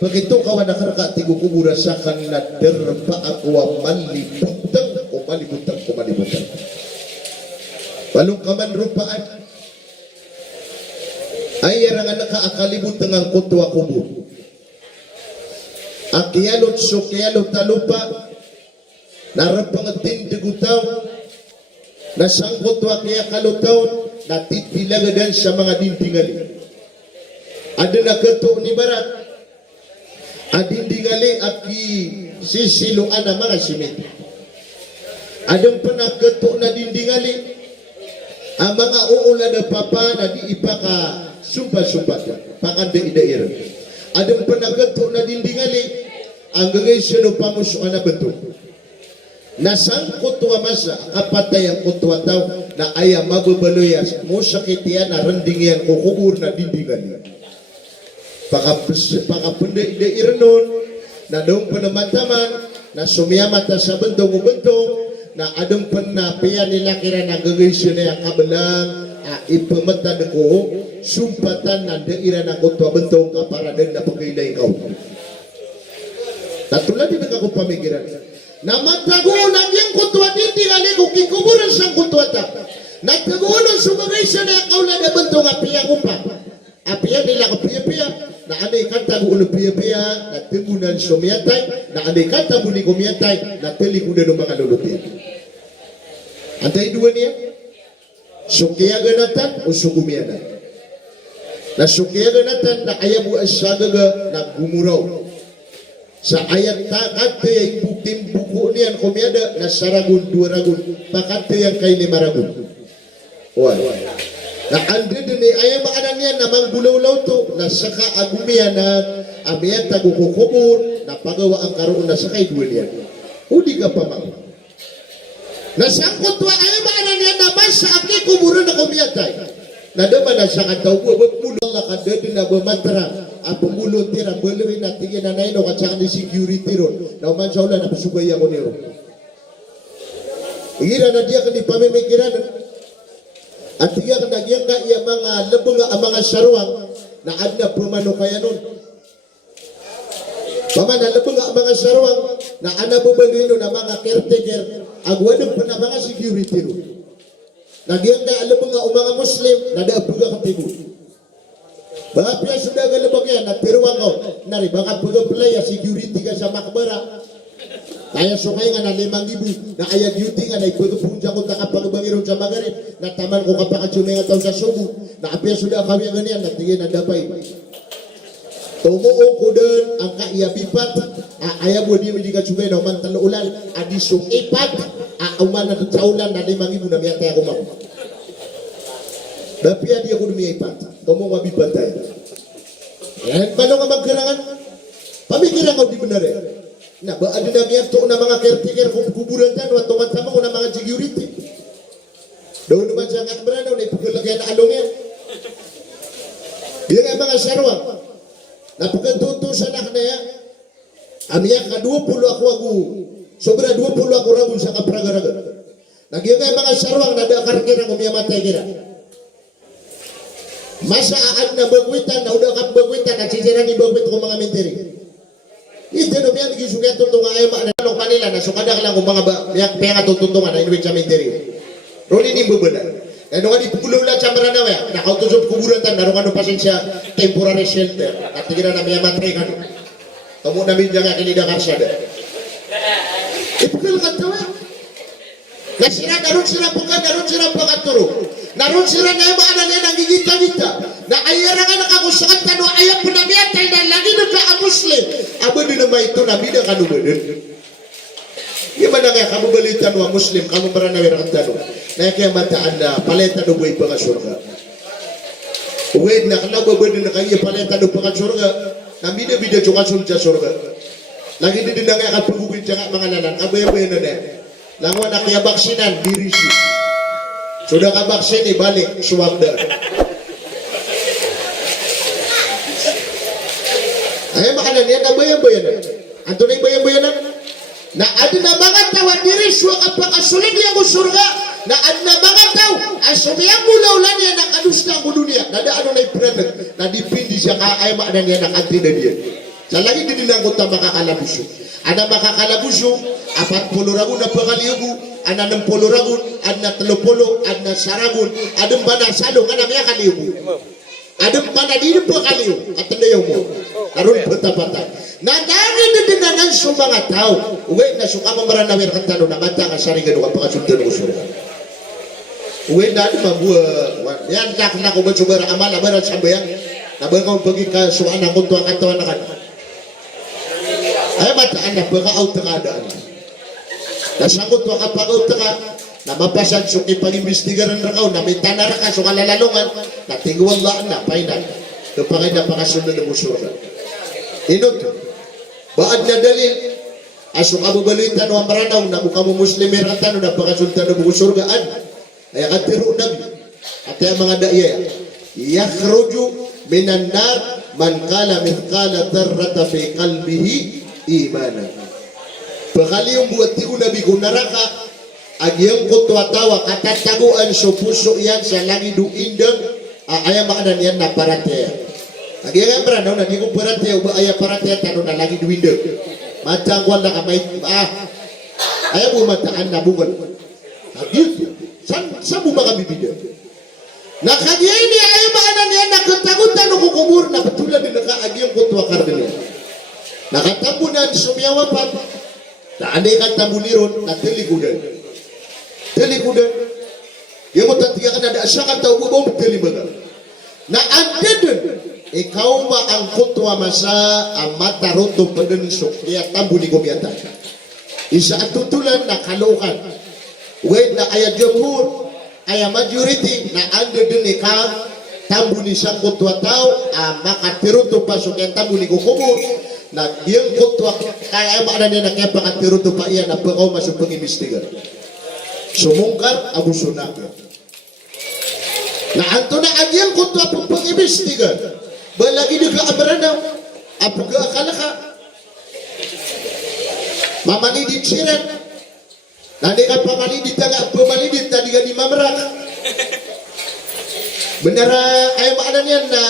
Begitu kawan nakaraka tigu kubura sa kanila, darpa ako malibutang. Walong kaman rupaan. Ay yarangan nakaakalibutang ang kutwa kubur. Akiyalot sukiyalot talupa narapangatin digutaw nasangkot wa kaya kalutaw natitbilagadan sa mga dindingali. Ada nakato ni barat adindingali aki sisiluan na mga simit. Adang panakato na dindingali ang mga uula na papa na di ipaka sumpa-sumpa pakanda idair. Adang panagato na dindingali ang gagay siya no pamusuan na bentuk. Nasang kutwa masa kapatay ang kutwa tao na aya mababaluyas mo sakitian na rendingian kukubur na dindingali. Pakapunda idair nun na doon panamataman na sumiyamata sa bentong-bentong na adang panapian nila kira na gagay siya na yung kabalang ipamatan ko sumpatan na daira na kutwa bentong kaparadan na pagkailay ikaw. Tatulad din ako pamigiran. Na magtagunan yung kutwa dindi gali kung kikuburan siyang kutwa ta. Nagtagunan sumagay siya na ikaw na bentong apiya kumpa. Apiya nila kapiya-piya. Na anay katagunan piya-piya. Na tigunan sumiyatay. Na anay katagunan kumiyatay. Na telikunan ng mga lulutin. Antay dua niya. Sukiya ganatan usukumiana. Na sukiya ganatan na ayabu asyagaga na gumuraw. Sa ayat takate yang buktim buku niyan kumiada na saragun 2 pakate yang kay 5 Wah. Na ande din ay maanan niya namang bulaw-law to na saka agumiana amiyat tagukukubur na pagawa ang karoon na sakay duwan niya. Udi ka pa mang. Nasangkot wa ay maanan niya naman sa aki kuburan na kumiyatay. Na naman na sa kataw po mulo Allah kadede na bumatra apumulo tira belewin na tingin na naino katsaka ni security ron. Na uman sa ulan na pasugay ako niro. Igira na dia kani pamimikiran. At iya kanagyan ka iya mga labong ang mga sarwang na adna pumano kaya nun. Paman na labong ang mga sarwang na anabubaluino na mga caretaker agwadong pa na mga security ro. Nagyan ka labong ang mga Muslim na daabuga katigo. Baka piya sudah galabang yan at pero ako nari baka pagapalaya security ka sa makbara. Kaya sukay nga na 5,000 na kaya duty nga na ipagpunja ko takapagbangiron sa magarip na taman ko kapakatsumay nga taon sa subo na apya sudah kami ang ganyan na tingin na dapay tumuong ko din ang kaiyabipat ayaw mo di mo di ka sumay na uman taluulan adisong ipat uman na tsaulan na 5,000 na miyatay ako mako dapya di ako dumiyapat tumong mabibat tayo yan paano nga magkarangan pamikiran ko di benar ya. Nah, ada damian to na mga caretaker kuburan tan wa tomat sama na mga security. Daw naman sa ngakbrano na ipaglalagay na alongyan. Dia nga mga sarwa. Napagatuto sa nak na ya. Amiya ka 20 ako sobra 20 ako rabon sa kapragaraga. Nagyan nga mga sarwa na da karkira ng umiyamatay kira. Masa aan na bagwitan na udah kap bagwitan na sisiran ni bagwit ko mga menteri. Ito na miyan gisugat tutungan ay mananong kanila na sukada lang kung mga biyak penga tutungan na inuwit sa menteri. Roni ni bubana. Kaya nung di pulo la chamara na ya, nakautusop kuburan tan narong ano pasensya temporary shelter. At tignan na miya matay kan. Kamu namin jangan kinida karsada. Ipukal katawa. Nasira daron sira pagkaturo. Naron sira na yung maanan yan ang gigita-gita. Na ayara nga nakakusakat ka no ayaw punamiyatay na lagi na ka ang Muslim. Aba din naman ito na bida ka nubanin. Yung man na kaya kamubalitan wa Muslim, kamubaranawir ang tanong. Na kaya mataan na paleta no buhay pa ka surga. Uwed na kanababa din na kaya paleta no pa ka surga. Na bida-bida yung kasulta surga. Lagi din na kaya kapagugit siya mga lalan. Kabaya-baya na na. Langwa na kaya baksinan, dirisi. Sudah ka vaksin balik swab dah. Ay makanan yan na bayan-bayanan. Anto na yung bayan-bayanan? Na ada na mga tawa diri swak apakasulit yang ko surga. Na ada na mga taw asumiyang mulaulan yan ang adusta ko dunia. Nada ano na iprenet na dipindi siya kaay makanan yan ang anti na diyan. Sa lagi din lang ko ta makakalabuso. Ada makakalabuso 40,000 na pangaliugo. Ana 60 ragun, ana 30, ana saragun, adem bana salo kana miya kaliu. Adem bana di po kaliu, atendayo mo. Karon patapatan. Na dami din nan mga tao. Uwi na suka mo maranawir kantano na mata ka sari gado ka pakasundan ko surga. Uwi na di mabuha. Yan tak na ko ba amal abaran sambayang. Nabang ko pagi ka suan ang kuntuan katawan na kan. Ay mata anak baka out kadaan. Nasangot wa kapagaw ka na mapasad so ipag-imbestigaran na ka na may tanara ka so kalalalungan na tingwala na painan na pangay na pangasunod ng musurga inot baad na dalil aso kababalitan o amaranaw na mukha mo muslimir at ano na pangasunod ng musurgaan ay katiro nabi at yung mga daya yakhruju minan nar man kala mithqala dharrata fi qalbihi imanan. Bakali yung buat tigo nabi kung naraka agyang ko tuwatawa katataguan so puso yan sa langi do indang aya makanan yan na paratea agyang brano na di ko paratea uba aya paratea tano na langi do indang matang wala ka may aya mo mataan na bungal agyang sa mo baka bibida nakagyang ni aya makanan yan nakatagutan o kukumur na patulan din naka-agyang ko tuwa kardinal nakatambunan sumiyawapan na andai kata buliron na telikudan Dia mo tatiyakan ada asyakan tau bubong terlibaga. Na andeden ikaw ma ang kutwa masa amata roto peden sok dia tambu ni gomiata. Isa atutulan na kalukan. Wait na aya jumhur, aya majority na andeden ikaw tambu ni sang kutwa tau maka tiruto pasok yang tambu ni kubur. Na yang kutwa kaya makna niya na kaya pakatiruto pa iya na pakaw masuk pengimbestigan. Sumungkar Abu Sunak. Nah antuna agyang kutwa pengimbestigan. Balagi juga abrana apa ke akalaka. Mamani di cirat. Nanti kan pamani di tengah pemani di tadi di mamrak. Benar ay makna niya na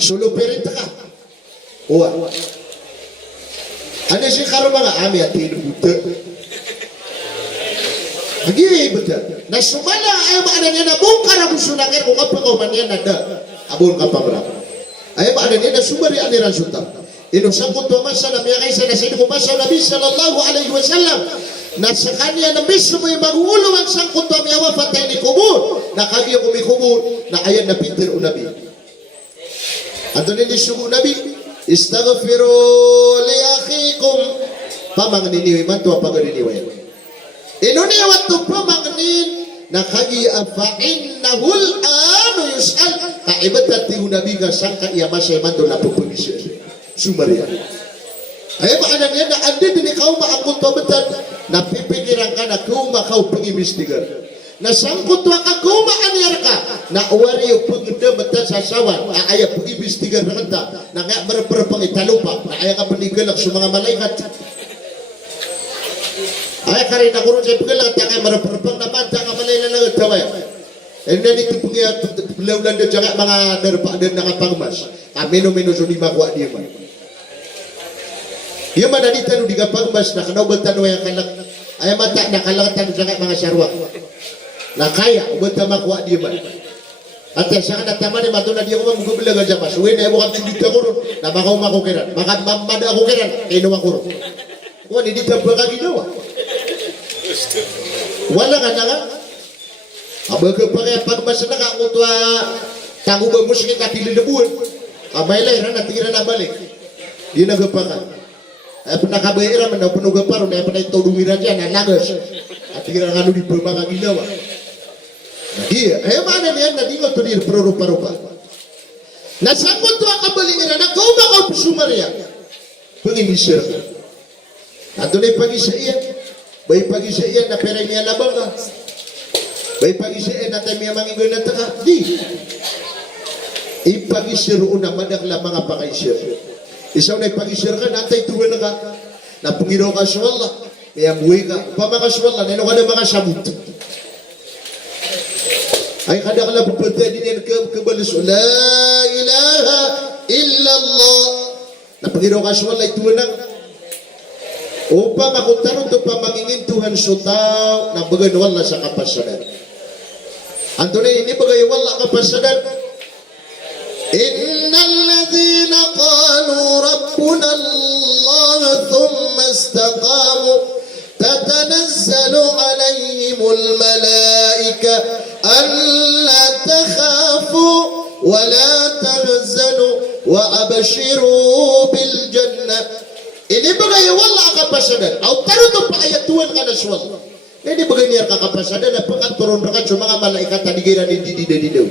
sulu perintah. Wah, ada si karma nga ami at inubuta. Lagi betul. Nah sumala ay maana niya na bungkar ang sunakir kung kapag niya nada abon kapamra. Ay maana niya na sumari aniran suta. Inusangkot wa masa na miya kaysa na sino kumasa Nabi sallallahu alaihi wasallam. Na sa kanya na mismo yung magulo ang sangkot wa miya wafatay ni kubur. Na kagiyo kumikubur na ayan na pintir o Nabi. Ato nini sumo Nabi. Istaghfiru li akhikum pamangniwi man tu paganiniwi inuni waktu pamangnin nakagi afa innahul anu yus'al kaibatat ti nabi ka sangka iya masay man do na pupugis sumaria ay makana niya na andi din ikaw maakot pabatan na pipigiran ka na kung makaw pengimbestigar na sangkot wa ka kumaan yar ka na wari yung pagdamatan sa sawan aya pengimbestigar na kanta na nga berperpang italupa na aya ka panigalak sa mga malaikat aya ka rin nakurun sa ipagalak takay berperpang naman taka malayla na taway and then ito pagya lawlan na jaga mga darpa din nakapagmas kamino-mino so di makuha di man yung mananita no di kapagmas na kanawbatan wa yung kalak aya mata nakalakatan jaga mga sarwa na kaya ubenta makuha di man at siya na tama ni matuna di ako magubila ga jamas uwi na ibo kapit dito ko na bakaw makukiran baka mamada ako kiran kinuwa ko kuha ni dito ba ginawa wala ka na nga abag pa kaya pagmasa na ka utwa tango ba mo sige katililabuan abay layra na tira na balik di nagapa ka ay pinakabayira man na punugaparo na ay pinagtulungiran dyan na lagas at tira nga di pa mga ginawa. Iya, ay mana niyan na di ko tulir pro-rupa-rupa. Nasangkot to ang kabalingan na kau makaw sumaria. Pengimisir. Ato na ipag-isa iyan. Bay pag-isa iyan na pera niya labang ka. Bay pag-isa iyan na tayo miya mangingon na taka. Di. Ipag-isir una madakla mga pakaisir. Isaw na ipag-isir ka, natay tuwan na ka. Napungiraw ka sa Allah. May amuwi ka. Pamakaswala, nino ka na mga sabut. Ay kadang-kadang pupunta din yan kebalas la ilaha illallah na Panginoon kaswal ay tuwanang upang ako tarong ito pa mangingin Tuhan sutaw na bagan wala sa kapasadan anto na ini bagay wala kapasadan innal ladhina qalu rabbuna Allah thumma istaqamu tatanazzalu alayhimul malaika ألا تخافوا ولا تحزنوا وأبشروا بالجنة ini bagay wala kapasadan au taruto pa ayat tuan kana swal ini bagay niya kakapasadan na pagkaturon rakat sa mga malaikat tadigiran di didaw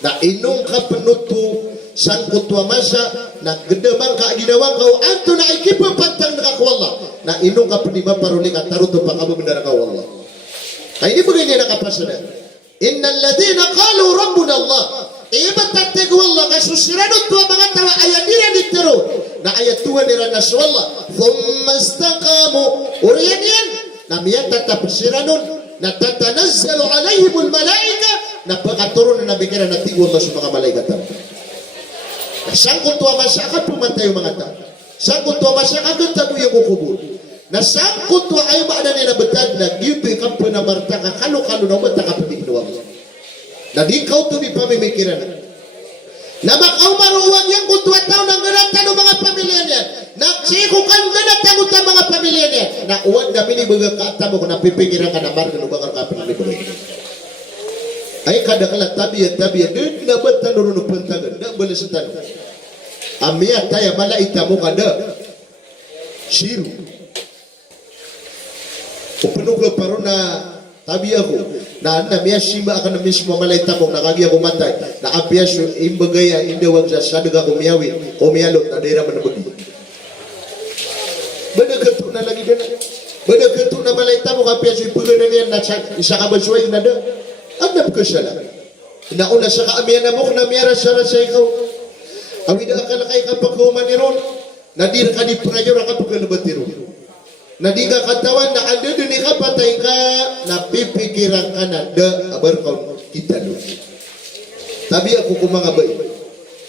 na inong ka penutu sang kutwa masa na gedemang ka ginawang kau anto na ikipapantang nakakwala na inong ka penima paruli ka taruto pa kamu benar ka wala nah ini bagay niya nakapasadan innal ladhina qalu rabbuna Allah ibat tateg wallah kasusiranut tua mga tawa ayat dira ditero na ayat Tuhan nira naswallah thumma istaqamu uriyan yan na miyan tatap siranun na tatanazzalu alaihimul malaika na pagkaturon na nabigiran na tigwal na sa mga malaikat sangkot tua masyarakat pumatay yung mga tao sangkot tua masyarakat tayo yung kukubur na sangkot wa ay maana nila betad na gito ikang panamarta ka kalo-kalo na umata ka pagdikinuwang na di ikaw ito ni pamimikiran Nama kau baru uang yang kutua tahu nang gerak tanu mga pamilyannya. Nak siku kan gerak tahu ta mga pamilyannya. Na uang dami ni bega kata mo kuna pipikiran kana bar kana bakar kapin ni bega. Ay kada kala tabiat de na batan nurun pentagan da boleh setan. Amia taya mala itamu kada siru. Upenuh ke parona tabi aku na anda mia simba akan mismo malay tamong nakagi ako matay na apias yung imbagaya indawag sa sadega ko miyawi o miyalot na daerah manabagi bada ketuk na lagi dana bada ketuk na malay tamong apias yung paganan yan na isa kabasway na da adap kesala na una sa kaamiyan na mo na miyara sa rasa ikaw awida akala kay kapagkuman ni ron na di ka di prayor ka pagkanabatirun na di ka katawan na ada din ka patay ka na pipikiran ka na da abarkaw kita doon. Tabi ako kung mga bayi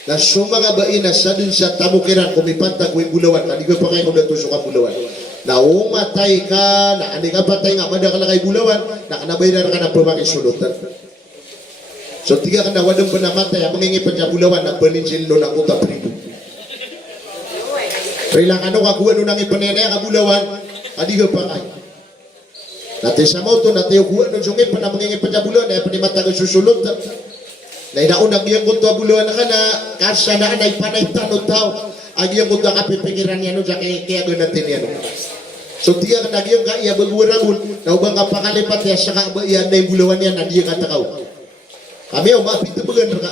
na so mga bayi na sa dun sa tamukiran kumipanta ko yung bulawan na di ka pa kayo kung natusok ang bulawan na umatay ka na ani ka patay nga mada ka lang kay bulawan na kanabayran ka na pumakisulutan. So tiga ka na wadang panamatay ang mangingipan sa bulawan na paninsil no ng utap ribu. Rilang ano kakuha no nang ipanenaya ka bulawan adiga pa kay. Nati sa moto nati kuha ng sungit pa na mangingipan sa bulawan ay panimata ka susulot. Na inaunang iyang kunto bulawan na ka na kasya na anay panay tanong tao. Ang iyang kunto kapipikiran niya no sa kaya natin yan. So tiga ka nagyang ka iya baguragun na ubang kapakalipat ya sa ka iyan na yung bulawan yan na diya katakaw. Kami ang mapitabagan na ka.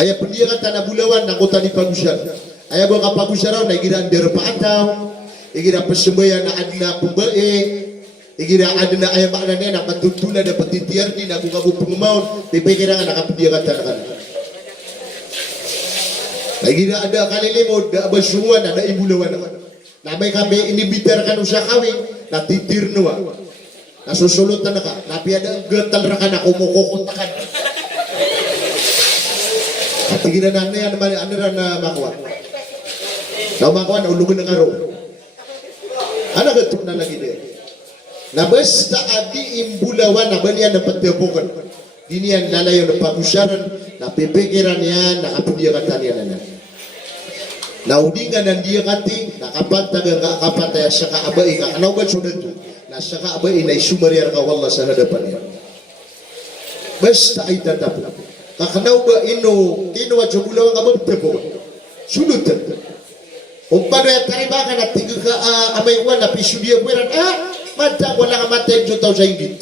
Ay pendiya ka na bulawan na kuta di pagusyan. Ay bang kapagusyan raw na igira under paataw. Igira persembayan na adna pembae. Igira adna ayam makna na matutula na patitiar ni na kung kabu pengemaun. Pipikiran na kapendiya ka na kan. Igira ada kali limod da abasumuan ada ibulawan na. Na may kami inibitar kan usah kawin na titir nuwa. Nasusulutan na ka. Napi ada getal ra ka na kumukukuntakan. At igira na yan naman na makuha. Na makuha na ulugan ng araw. Ano gatuk na lagi dia? Na basta adi imbulawan na balian na pagtepukan. Dinian lalayo na pagusyaran, na pipikiran yan, nakapudiya kata niya na. Naudingan ng diya kati, nakapantag ang kakapatay sa kaabay, kakanaw ba sunan to? Na sa kaabay na isumariyar ka wala sa hadapan niya. Basta ay tatapo. Kakanaw ba ino, kinuwa sa bulawan ka magtepukan? Sunod na. Kung paano yung taribakan at tingin ka amay wan na piso diya buwiran, mata wala ka matay yung tao sa ingit.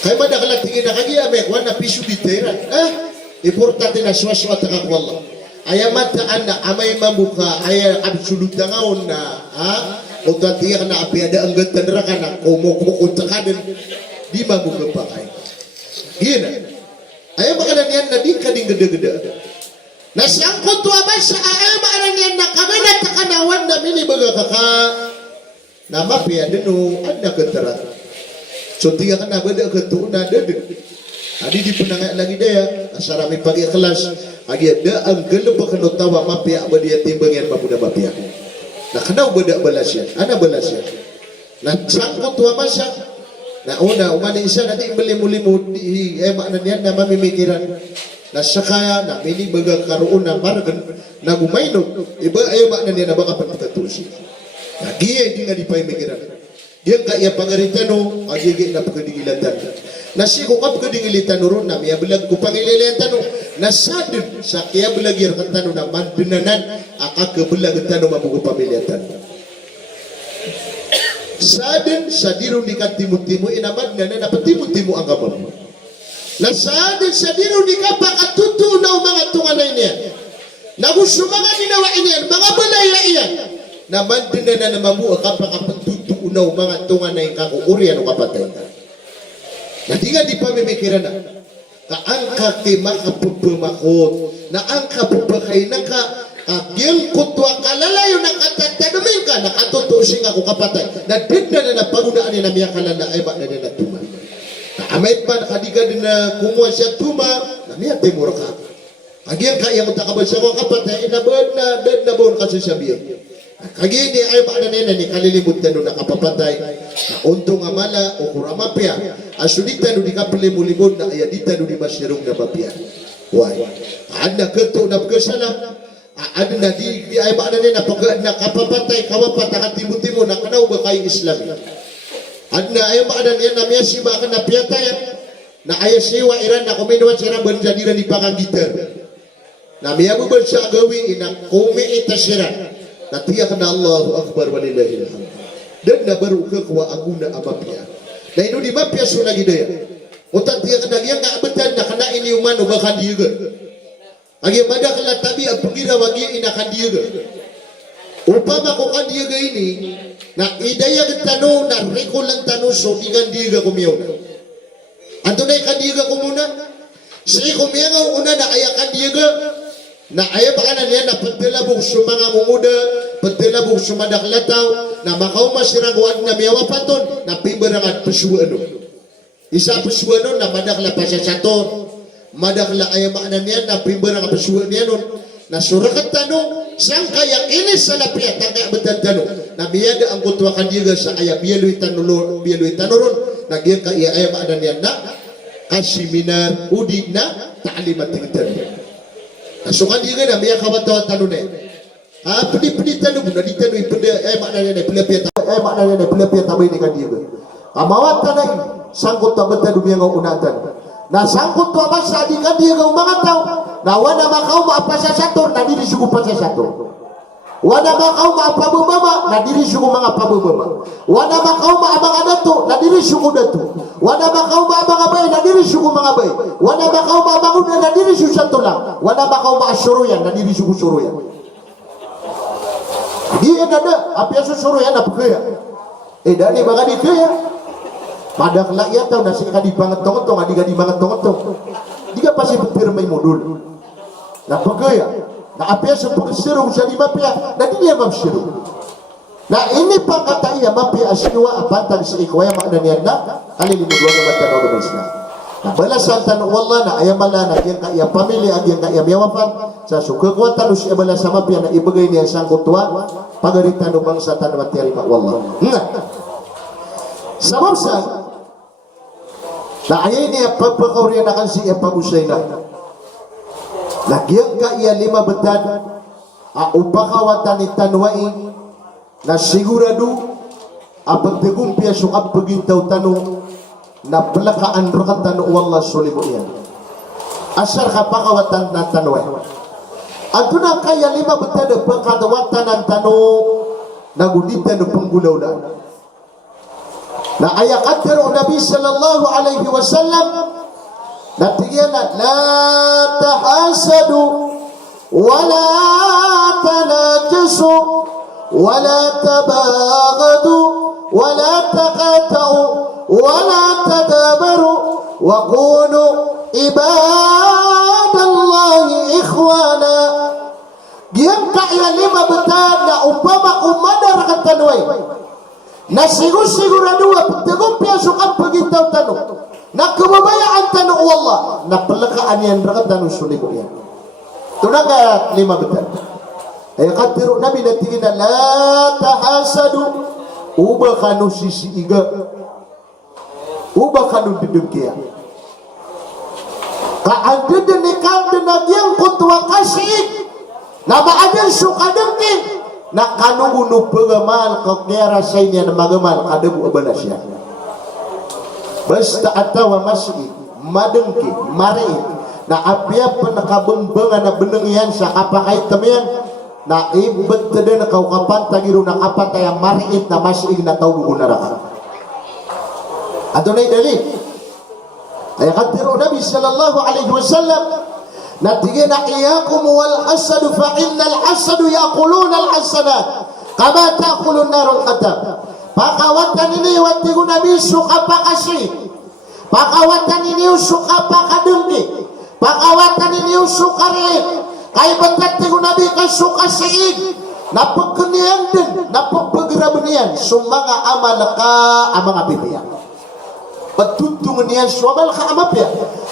Kaya madakala tingin na kagi amay wan na piso diteran, importante na swaswa at kakwala. Ay mataan na amay mamuka, ay absolute na ngaon na, kung tingin ka na apiada ang ganda na ka na kumukunta ka din, di mamuka pa kayo. Gina, ay makanan yan na di ka din gada-gada. Nasangkot to abay sa maaran yan na kagana takanawan na minibaga kaka na mapia denu anda ketarat. So tiga kana beda ketu na dedek. Adi di penangak lagi daya asarami pagi kelas agi ada ang gelep kano tawa mapia abadia timbangan mabuda mapia. Nah kenau beda balasya, ana balasya. Nah sangkot to abasa na una umani isa nanti belimu-limu di makna niyan na mamimikiran. Na sakaya na mini baga karoon na margan na gumainod iba ay makna niya na baka pagkatusi na giya di nga di pa imikiran diyan ka iya pangaritano agigay na pagkadingilatan na si kung pagkadingilitan ron na miya belag ko pangililitan na sadin sa kaya belag yung kantano na mandunanan akakabelag tano mabugo pamilyatan sadin sa dirong di kantimut-timu inamad na napatimu-timu ang gamam nasadin sa diro ni kapak at tutunaw mga tunganay niya. Nagusto mga ginawa niyan, mga balaya iyan. Naman din na namamu kapak at tutunaw mga tunganay kakukurian o kapatay na. Natinga di pa mimikiran na. Kaangka kimakapagpamakot. Naangka pupakay na ka. Agyang kutwa kalalayo na katatagamin ka. Nakatutusing ako kapatay. Nadinda na napagunaan ni namiya kalala ay ba na natuman. Amay pa nakadiga din na kumuha siya tuma na niya timur ka agian ka yang utakabal siya ko kapatay inabad na bon kasi siya biya kagi di ay ba na nena ni kalilimutan no nakapapatay na untong amala o kuramapya asudita nu dikapile mulibon na ayadita nu dimasyirung na mapia wai anda ketu na kesalam ada na di ay ba na pag na kapapatay kawapata ka timu-timu na kanaw ba kay Islam ada ay ba na niya na miya si ba na piyatayan na ayasiwa iran na kuminwan sira banjadira di pakang gitar na miya mo siya gawi ina kumi itasiran na tiyak na Allahu Akbar walillahil hamd dan na baru ke kuwa aguna amapya na inu di mapya suna gidaya utat tiyak na yang nga abetan na kana ini umano bakan diuga agi madak la tabi apugira wagi ina kandiuga upama ko kandiuga ini na idaya tanu na rekulan tanu so digan diuga kumiyo antunay kandiuga kumuna si kumiyo una na ayakan diuga na aya bakanan niya na pagtilabog sa mga mumuda pagtilabog sa madaklataw na makaw masiragwad na miyawa paton na pibarangan pasuano isa pasuano na madakla pa sa sator madakla aya bakanan niya na pibarangan pasuano niya nun na surakat tanong sang kaya inis sa lapya tangkaya betan tanong na miyada ang kutwakan diga sa aya biyaluy tanuron na giyan ka iya aya bakanan niya na kasiminar udi na taalimat tingtan sukan dia na miya kawatawan tanong na pedi tanong na di tanong ipeda maknanya na pilapya tabay ni kan dia kamawat tanay sangkut ta beta dumiya nga unatan na sangkut ta basa di kan dia nga mga tao na wana makau ma apa sa sator na diri suku pa sa sator wana makau ma apa bumama na diri suku mga pabumama wana makau ma abang adato na diri suku datu wana makau ma abang abay na diri suku mga bay wana makau ma abang una na diri suku santulang wana makau ma asuruyan na diri suku suruyan di ada apa yang suruyan na pagkaya dari baga di kaya padak lakyat tau na sika di banget tong-tong adiga di banget tong-tong diga pasti berpirmay modul na pagkaya na apa yang sepagsiru sa di mapya na di niya mapsiru na ini pangkata iya mapya asyiwa apantang si ikwaya makna niya na kalilimuduan na matanaw na Islam na balasan tanong wallah na ayamala na yang kaya pamilya at yang kaya miyawafat sa sukakuan tanong siya bala sa mapya na ibagay niya sang kutuwa pagaritan ng bangsa tanong at yarima wallah sabab sa na ayay niya pagpakauriyan na kan siya pag-usay na lagyan ka iya lima betan upakawatan itanwai na sigurado apagtegumpia sukap pagintaw tanong na pelakaan rakan tanong wallah sulimu iyan asar ka pakawatan na tanwai ato na kaya lima betan pagkatawatan ng tanong naguditan ng panggulaw na ayakat pero Nabi sallallahu alaihi wasallam natigyan la tahasadu wala tanajasu wala tabaghadu wala taqata'u wala tadabaru wa kunu ibadallahi ikhwana giyan kaya lima betan na upama kumadar kan tanway na sigur-sigurado pagtagumpya sukat pagintaw tanong na kababayaan tanong wallah na palakaan yan rakat tanong sulibo yan tunang ka lima betan ay katiro nabi natingin na la tahasadu uba kanu sisi iga uba kanu didengkiya kaandun ikan dinagyan kutwa kasih na maadil sukadengki na kanunguno pagamal kakera sa inya na magamal kadabu abalasya basta atawa masih madengki mariit na apya pa nakabembengan na benengian sa kapakay tamiyan na ibet tada na kaukapan tagiru na kapatay ang mariit na masih na tawbuko na raka ato na idali ay katiro Nabi sallallahu alaihi wasallam natigina iyakum wal hasad fa innal hasad yaquluna al hasanat kama taqulun narul hatab pakawatan ini watigu Nabi suka pakasih pakawatan ini suka pakadengki pakawatan ini suka rin kay batat tigu Nabi kasuka siig napagkanian din napagpagrabanian sumanga amal ka amang apipiya patutungan niya suamal ka amapya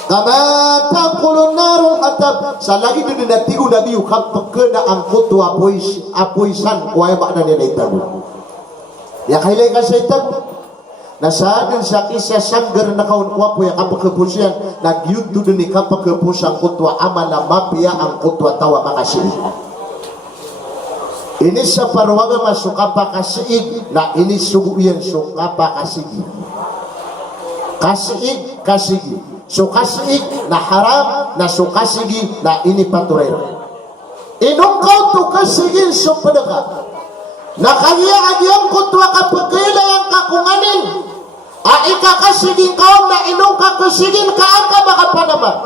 kama taqulun narul hatab sa lagi din natigo Nabi kapag na ang kuto apoysan kuwaya ba na niya na itago ya kailay ka sa itago Nasadin sa kisah sanggar na kaun kwapo ya kapagkepusian nagyuto din ni kapagkepusang kutwa amala mapia ang kutwa tawa makasih. Ini sa parwaga masuka pa kasiig na ini suguyan suka pa kasigi. Kasiig kasigi. So kasiig na haram na so kasigi na ini paturay. Inong kau tu kasigin so padaka. Nakaliya-agiyang kutwa kapagkila ang kakunganin. Ikakasigin kau na inong kakasigin ka ang kabakapanaman.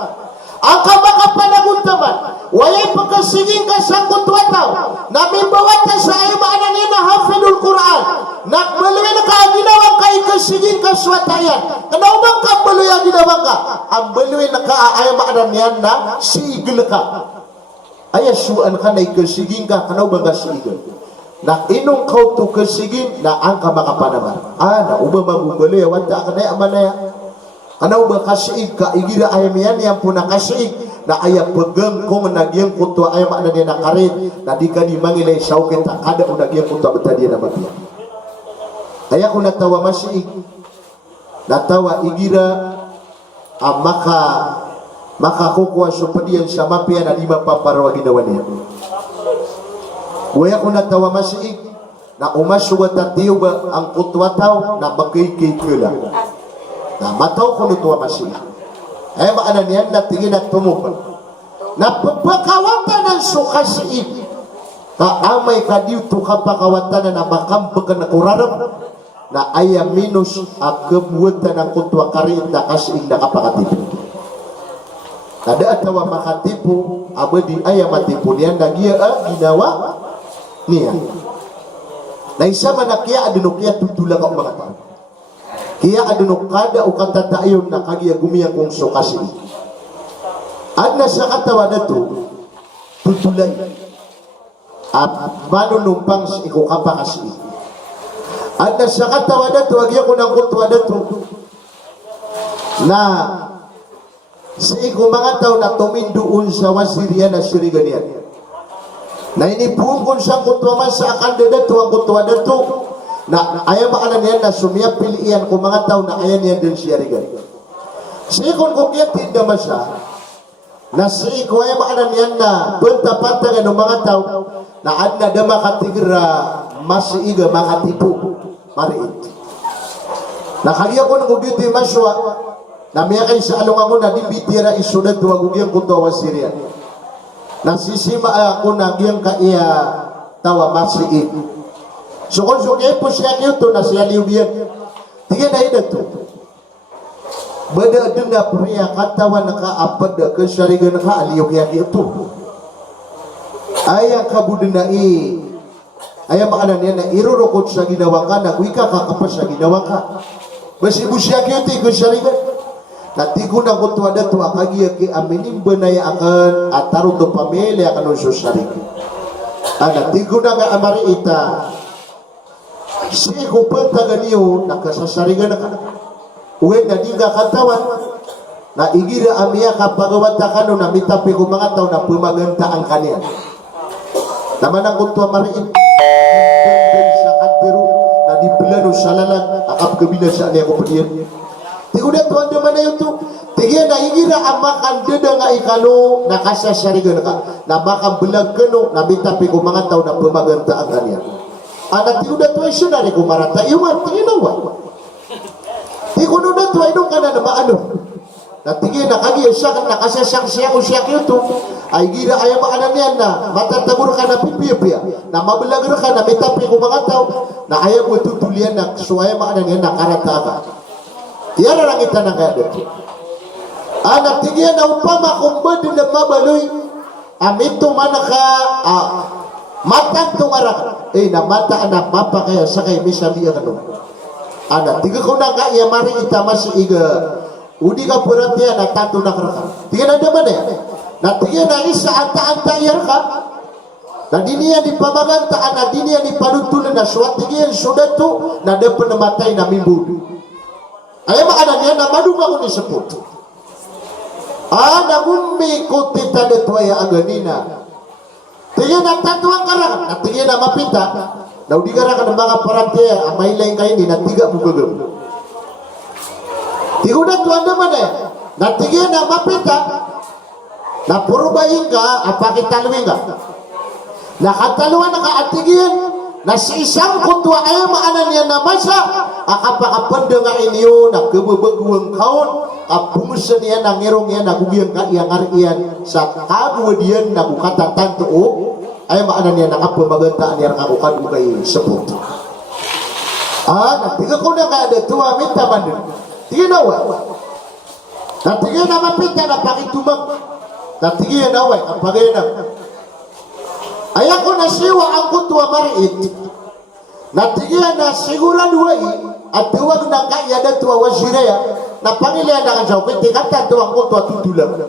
Ang kabakapanaguntaman. Wayay pagkasigin ka sa kutwa tao. Namimbawat ka sa imaanan niya na hafidul Quran. Nakbaluin ka ang ginawang ka ikasigin ka swatayan. Kanaumang ka baluin ang ginawang ka. Ang baluin na ka ay maanan niya na siigil ka. Ayasuan ka na ikasigin ka. Kanaumang ka siigil. Na inong kau tu kesigin na ang kamakapanaman. Na uba magbubali wanta ka na amanaya. Kana uba kasiig ka igira ayam yan yang puna kasiig na ayam pegang kong nagyang kutwa ayam ada dia na karit na di ka di mangilay saw kita kada kong nagyang kutwa betadi na mabia. Kaya kung natawa masiig natawa igira makakukuha supadiyan sa mapia na di mapaparawa ginawa niya. Waya ko natawa masiig na umasuwa tatiyo ba ang kutwa tao na magkikikila na mataw ko nituwa masiig ay maanan yan na tingin at tumupan na pagkawatan ng sukasiig kaamay ka dito kapakawatan na makambagan na kurarap na aya minus ang kebuatan ng kutwa karit na kasiig na kapakatipo. Kada atawa makatipo abadi aya matipo niyan na giya ginawa niya. Na isa man na kaya adunok kaya tutula ka mga tao. Kaya adunok kada o katatayon na kagiya gumiyang kong sukasi. At nasa katawa na to, tutulay. At manunumpang si ikukapakasi. At nasa katawa na to, agya ko ng kutwa na to, na sa mga tao na tumindoon sa wasirya na siriganian. Na inipungkon sa kutwa man sa akanda dato ang kutwa dato na ayaw maanan yan na sumiyap pilihan kung mga tao na ayan yan din siya rigan. Sikon kung kaya tinda man siya na sikon ayaw maanan yan na penta-penta ng mga tao na adna da makatigira masiiga mga tipo mariit. Nakaliya ko ng ubyuti maswa na miyakay sa along ako na dimbitira isunod tuwag ugyang kutwa wasirian. Nasisima ako na giyang kaya tawa masiig. So kung sugay po siya ito na siya liubiyan. Tingin na ina ito. Bada na priya katawa na kaapad na kasariga na kaaliyo kaya ito. Ayang kabudan na ayang makanan niya na irurukot sa ginawa ka. Nagwika kakapas sa ginawa ka. Basi po siya ito kasariga. Natigo na kutwa dato akagiya ki aminim banay akan ataro to pamilya akan susari. Natigo na nga amariita. Si ko penta ganiyo nakasasarigan na ka. Uwe na di ka katawan na igira amiya kapagawata kano na mitapi ko mga tao na pumaganta ang kanya. Naman ang kutwa mariit. Sa katero na di plano sa lalag akap kabila sa niya ko padiyan. Tiguda tuan de mana itu tiga na igira amakan deda nga ikano nakasasarigan ka na makam belag keno na bitapi ko mga tao na pumaganta ang kanya. Ana tiguda tuan siya na ko marata iwan tinginawa. Tiguda na tuan idong kana na maano. Na tiga na kagi siya kan nakasasang siya ko siya kito ay gira ay maanan yan na matatagur ka na pipiya na mabelag ka na bitapi ko mga tao na ayaw mo tutulian na suwaya maanan yan na karata ka. Tiara lang kita na kaya dito. Anak tingin na upama kung ba din na mabaloy amito manaka matang tungarak na mata anak mapa kaya sa kay misabiya ka nung anak tingin ko na kaya mari itama si iga udi ka puratiya na tato na karaka tingin na naman na tingin na isa anta-anta iyar ka na diniya ni pamagantaan na diniya ni panutunan na suwat tingin sudah to na dapat namatay na mimbudu. Ay maanan niya na madunga ko ni seput. Nagummi ko tita detwaya aganina. Tingin na tatuang karang, na tingin na mapita. Daw di karang ng mga parante, amay lang kayo ni na tiga mo gagam. Tiguda tu anda mana ya? Nanti dia nak mapita, na purba inga apa kita luinga. Na kataluan na katigian na si isang kutua ay maanan niya na masa akapakapanda nga inyo na kebebeguang kaon kapumusan niya na ngirong niya na gugiyang kaiyang sa kadwa diyan na bukata tanto o ay maanan niya na kapamagantaan niya kakukad mo kayo seput. Natiga ko na nga ada tuwa minta mandun. Tiga nawa. Natiga na mapita na pakitumang. Natiga na nawa ang pagayana. Ayako na siwa ang kutua mariit. Natiga na siguraduay at tuwag na kaya na tuwa wasiraya na pangilian na kansaw kaya tikata tuwang kutua tutulang.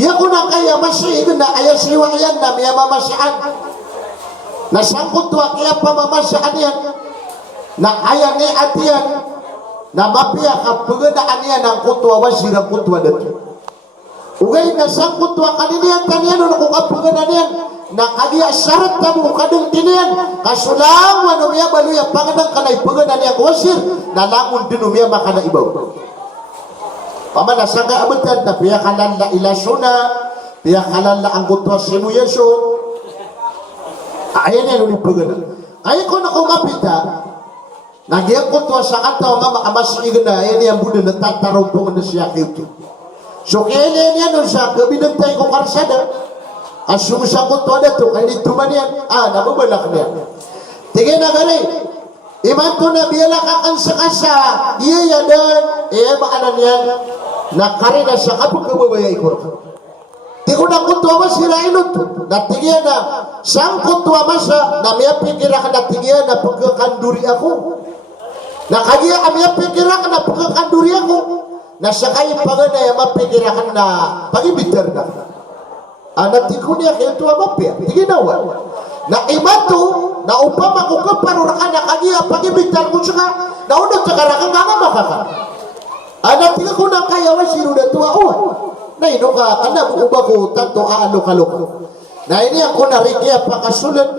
Dia ko na kaya masih na ayah siwa yan na miya mamasaan. Na sangkut tuwa kaya pamamasaan yan. Na ayah ni atiyan na mapia kapagadaan yan ang kutua wasirang kutua dito. Ugay na sangkut tuwa kaninian tanian na kung kapagadaan yan. Nakadia syarat tamu kadung tinian kasulang wanumia baluya panganang kanay paganan yang wasir nalangun dinumia makana ibaw pamana sangga abetan na pihak kanan la ilasuna pihak kanan la anggota semu yeso ayahnya nuli paganan ayah ko na kumapita nagyang kutwa sa kataw nga maamas igana ayahnya yang buda na tatarong po na siya kito so kaya niya nun sa kabinantay ko karsada asum sangkut tu ada tu kali tu manian nama balak niya tingin na gali iman tu na biala kakan sekasa iya ya dan maanan yan nakari na siya kapag kababaya ikor tingin na kutu ama sila inut na tingin na sangkut tu ama sa na miya pikirakan na tingin na pagkakanduri ako na kaya miya pikirakan na pagkakanduri ako na sakay pagana ya mapikirakan na pagibitar na anak tikunya kaya tua mapia tinggi nawa na imatu na upama ko kaparurakan na kanya pagi bitar mo siya na udah cakarakan nga makaka anak tiga ko na kaya wasiru na tua na ino ka kana ubah ko tanto aalo kaloko na ini ako narikia pakasulan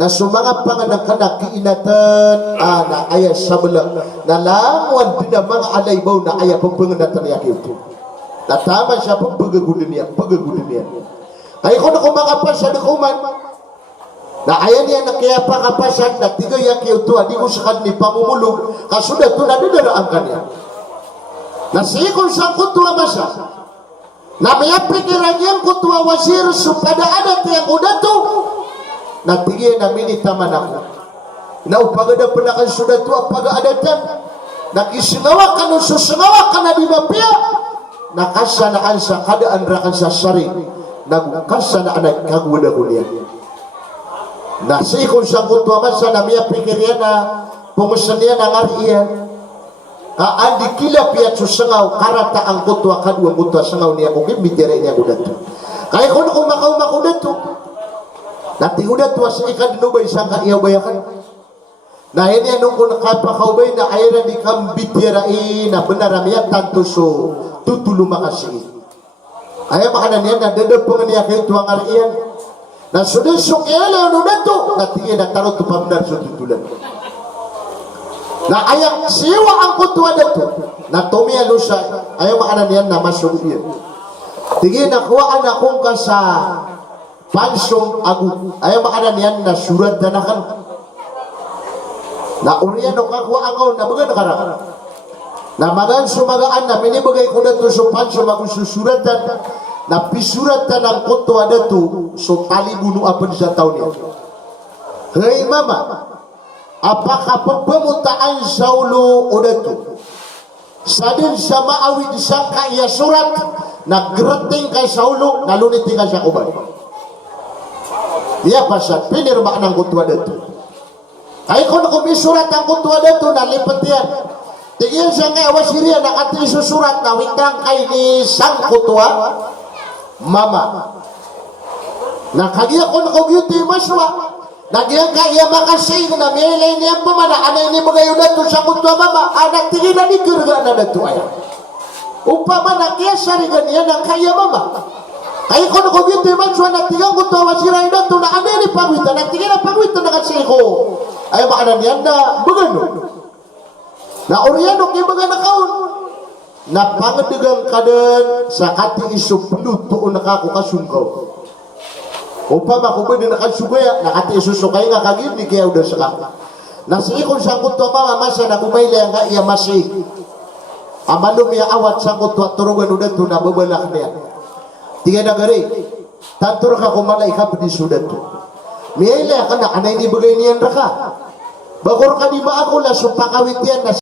na sumanga panganak kana kiinatan na ayah sabelang na lamuan tidak mga alay bau na ayah pempengenatan yakin na tama siya pagagudin niya ay kung ako makapasan ng kuman na ayan niya na kaya pakapasan na tiga yakin ito di ko sa kanil pamumulog kasudat ito na nidaraan kanya na siya kung saan kutuwa masa na may pikiran niyang kutuwa wasir supada adat yang udah to na tigay na minitaman ako na upagada penakan sudah to apaga adatan na kisingawa ka nung susingawa ka na di mapia na kasanaan sa kadaan rakan sa sari nagkasanaan ay kagwada ko niya na siya kung saan kutuwa masa na miya pikiryan na pumasan niya ng ariyan andi kila piyat susangaw karata ang kutuwa kadwa kutuwa sangaw niya kung kimitira niya kudat kaya kung kumakaw makudat to nati kudat to sa ikadinubay sa kaiyaw bayakan na yan yan nung kung nakapakaubay na ayran di kambitirai na benaramiya tanto so tutulumakasi ayah makanan yan na dadapang niya kayo tuwang ariyan na sudah sukela ano na to na tingin na tarot to pamdar sa tutulan na ayang siwa ang kutuwa na to na tumiya lusa ayah makanan yan na masuk yan tingin na kuwaan akong ka sa pansong agu ayah makanan yan na surat na nakan na uriyan o kakuha ako na baga nakarang na magan sumagaan na minibagay ko na ito so pansong ako susuratan na pisuratan ang kutuwa na ito so talibuno apan sa taon niya hey mama apakah pemutaan saulo o na ito sa din sa maawid sa kaya surat na grating kay saulo nalunitin ka siya kuban iya pasat pinirma ng kutuwa na ito ay kung kumisurat ang kutuwa na ito nalipat yan tingin siya kay awasiriya nakatili susurat na witang kay ni sang kutuwa mama nakagiya ko nakagyuti maswa nagyang kaya makasay na milay niya pa man anay ni mga yun na ito sa kutuwa mama anak tingin na ni kirga na ito ay upama na kaya sarigan niya ng kaya mama kaya ko nakagyuti maswa nagtigang kutuwa masira yun na ito na anay ni pagwitan nagtigin na pagwitan na kasi ko ay makanan yan na bagano Na oriano kay mga nakaon. Na pangadegang kaden sa kati isu pelut tuon nakako kasungkaw. Upama ko ba din nakasugaya nakati isusukay nga kagid ni kaya udah saka. Nasi ikon sangkot to mga masa na kumaila nga iya masih. Amalum ya awat sangkot to turugan udah to na babalak niya. Tiga nagari. Tantur ka kumalay ka pedi sudah to. Miyaila ka na anay ni bagay niyan raka. Bakor ka di ba ako la supakawit yan na